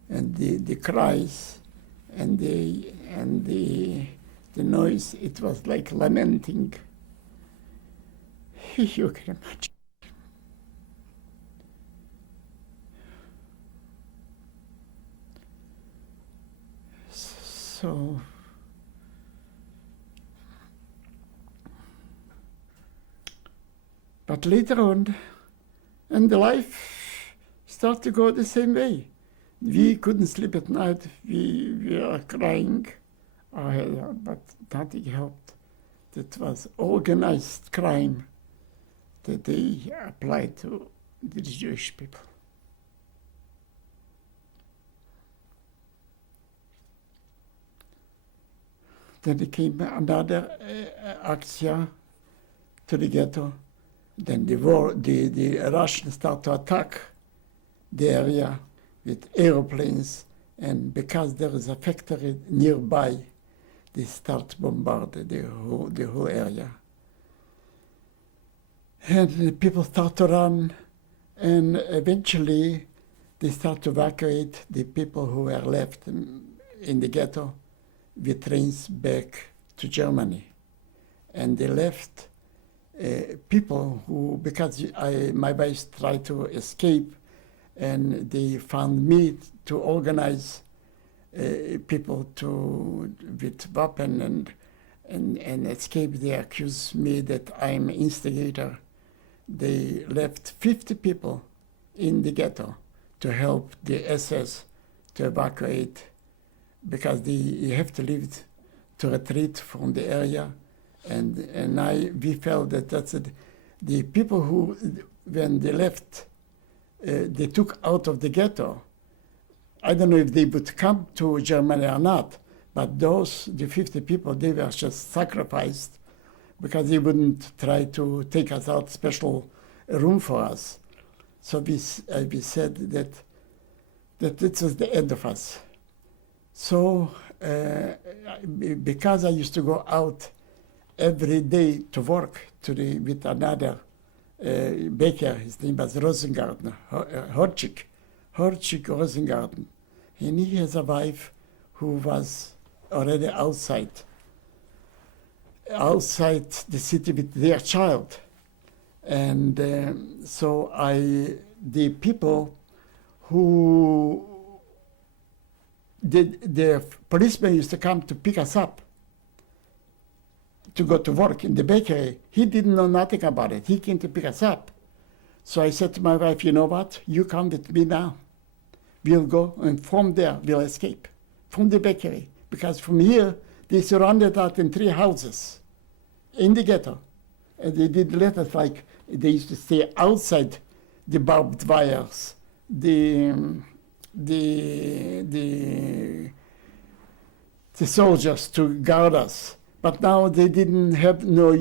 and the cries, and the noise, it was like lamenting. You can imagine. So, but later on, and the life started to go the same way. We couldn't sleep at night. We were crying, but nothing helped. That was organized crime that they applied to the Jewish people. Then there came another action to the ghetto. Then the Russians started to attack the area with airplanes, and because there is a factory nearby, they start bombarding the whole area. And the people start to run, and eventually they start to evacuate the people who were left in the ghetto with trains back to Germany. And they left people who, because my wife tried to escape, and they found me to organize people with weapon and escape. They accused me that I'm an instigator. They left 50 people in the ghetto to help the SS to evacuate, because you have to leave to retreat from the area. And we felt that that's it. The people who, when they left, they took out of the ghetto. I don't know if they would come to Germany or not, but the 50 people, they were just sacrificed because they wouldn't try to take us out special room for us. So we said that this was the end of us. So because I used to go out every day to work with another baker, his name was Rosengarten, Horchik Rosengarten. And he has a wife who was already outside the city with their child. And so the people who the policeman used to come to pick us up to go to work in the bakery. He didn't know nothing about it. He came to pick us up. So I said to my wife, you know what? You come with me now. We'll go, and from there we'll escape from the bakery. Because from here, they surrounded us in 3 houses in the ghetto. And they did let us, like, they used to stay outside the barbed wires, the soldiers to guard us. But now they didn't have no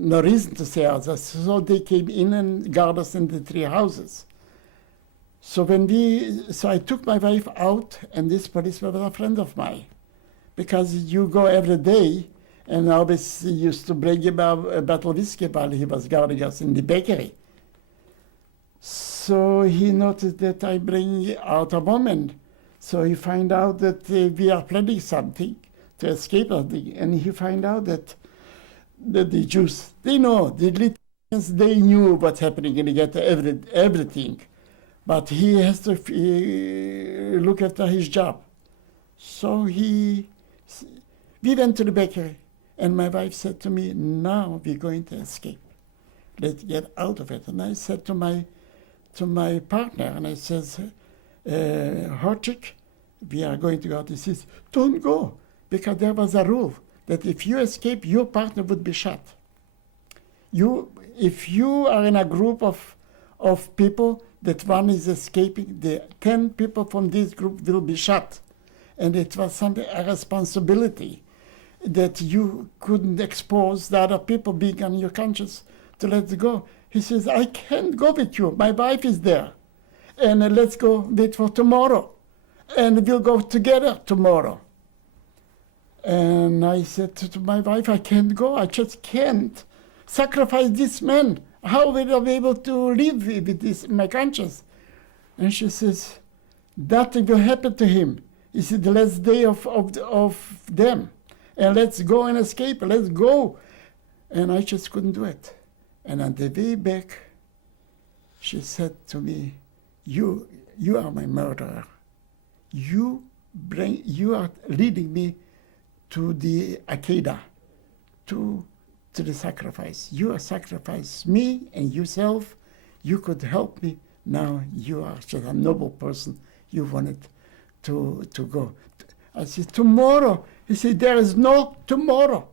reason to stay outside, so they came in and guarded us in the 3 houses. So I took my wife out, and this policeman was a friend of mine. because you go every day, and always he used to bring him a bottle of whiskey while he was guarding us in the bakery. So he noticed that I bring out a woman. So he find out that we are planning something to escape something, and he find out that the Jews, they know, the Lithuanians, they knew what's happening and they get everything. But he has to look after his job. So we went to the bakery, and my wife said to me, now we're going to escape. Let's get out of it. And I said to my partner, and I says, Horchik, we are going to go out. He says, don't go, because there was a rule that if you escape, your partner would be shot. If you are in a group of people that one is escaping, the 10 people from this group will be shot. And it was a responsibility that you couldn't expose the other people being on your conscience to let go. He says, I can't go with you. My wife is there. And let's go wait for tomorrow. And we'll go together tomorrow. And I said to my wife, I can't go. I just can't sacrifice this man. How will I be able to live with this in my conscience? And she says, nothing will happen to him. It's the last day of them. And let's go and escape. Let's go. And I just couldn't do it. And on the way back, she said to me, you are my murderer. You are leading me to the Akedah, to the sacrifice. You have sacrificed me and yourself. You could help me. Now you are just a noble person. You wanted to go. I said, tomorrow. He said, there is no tomorrow.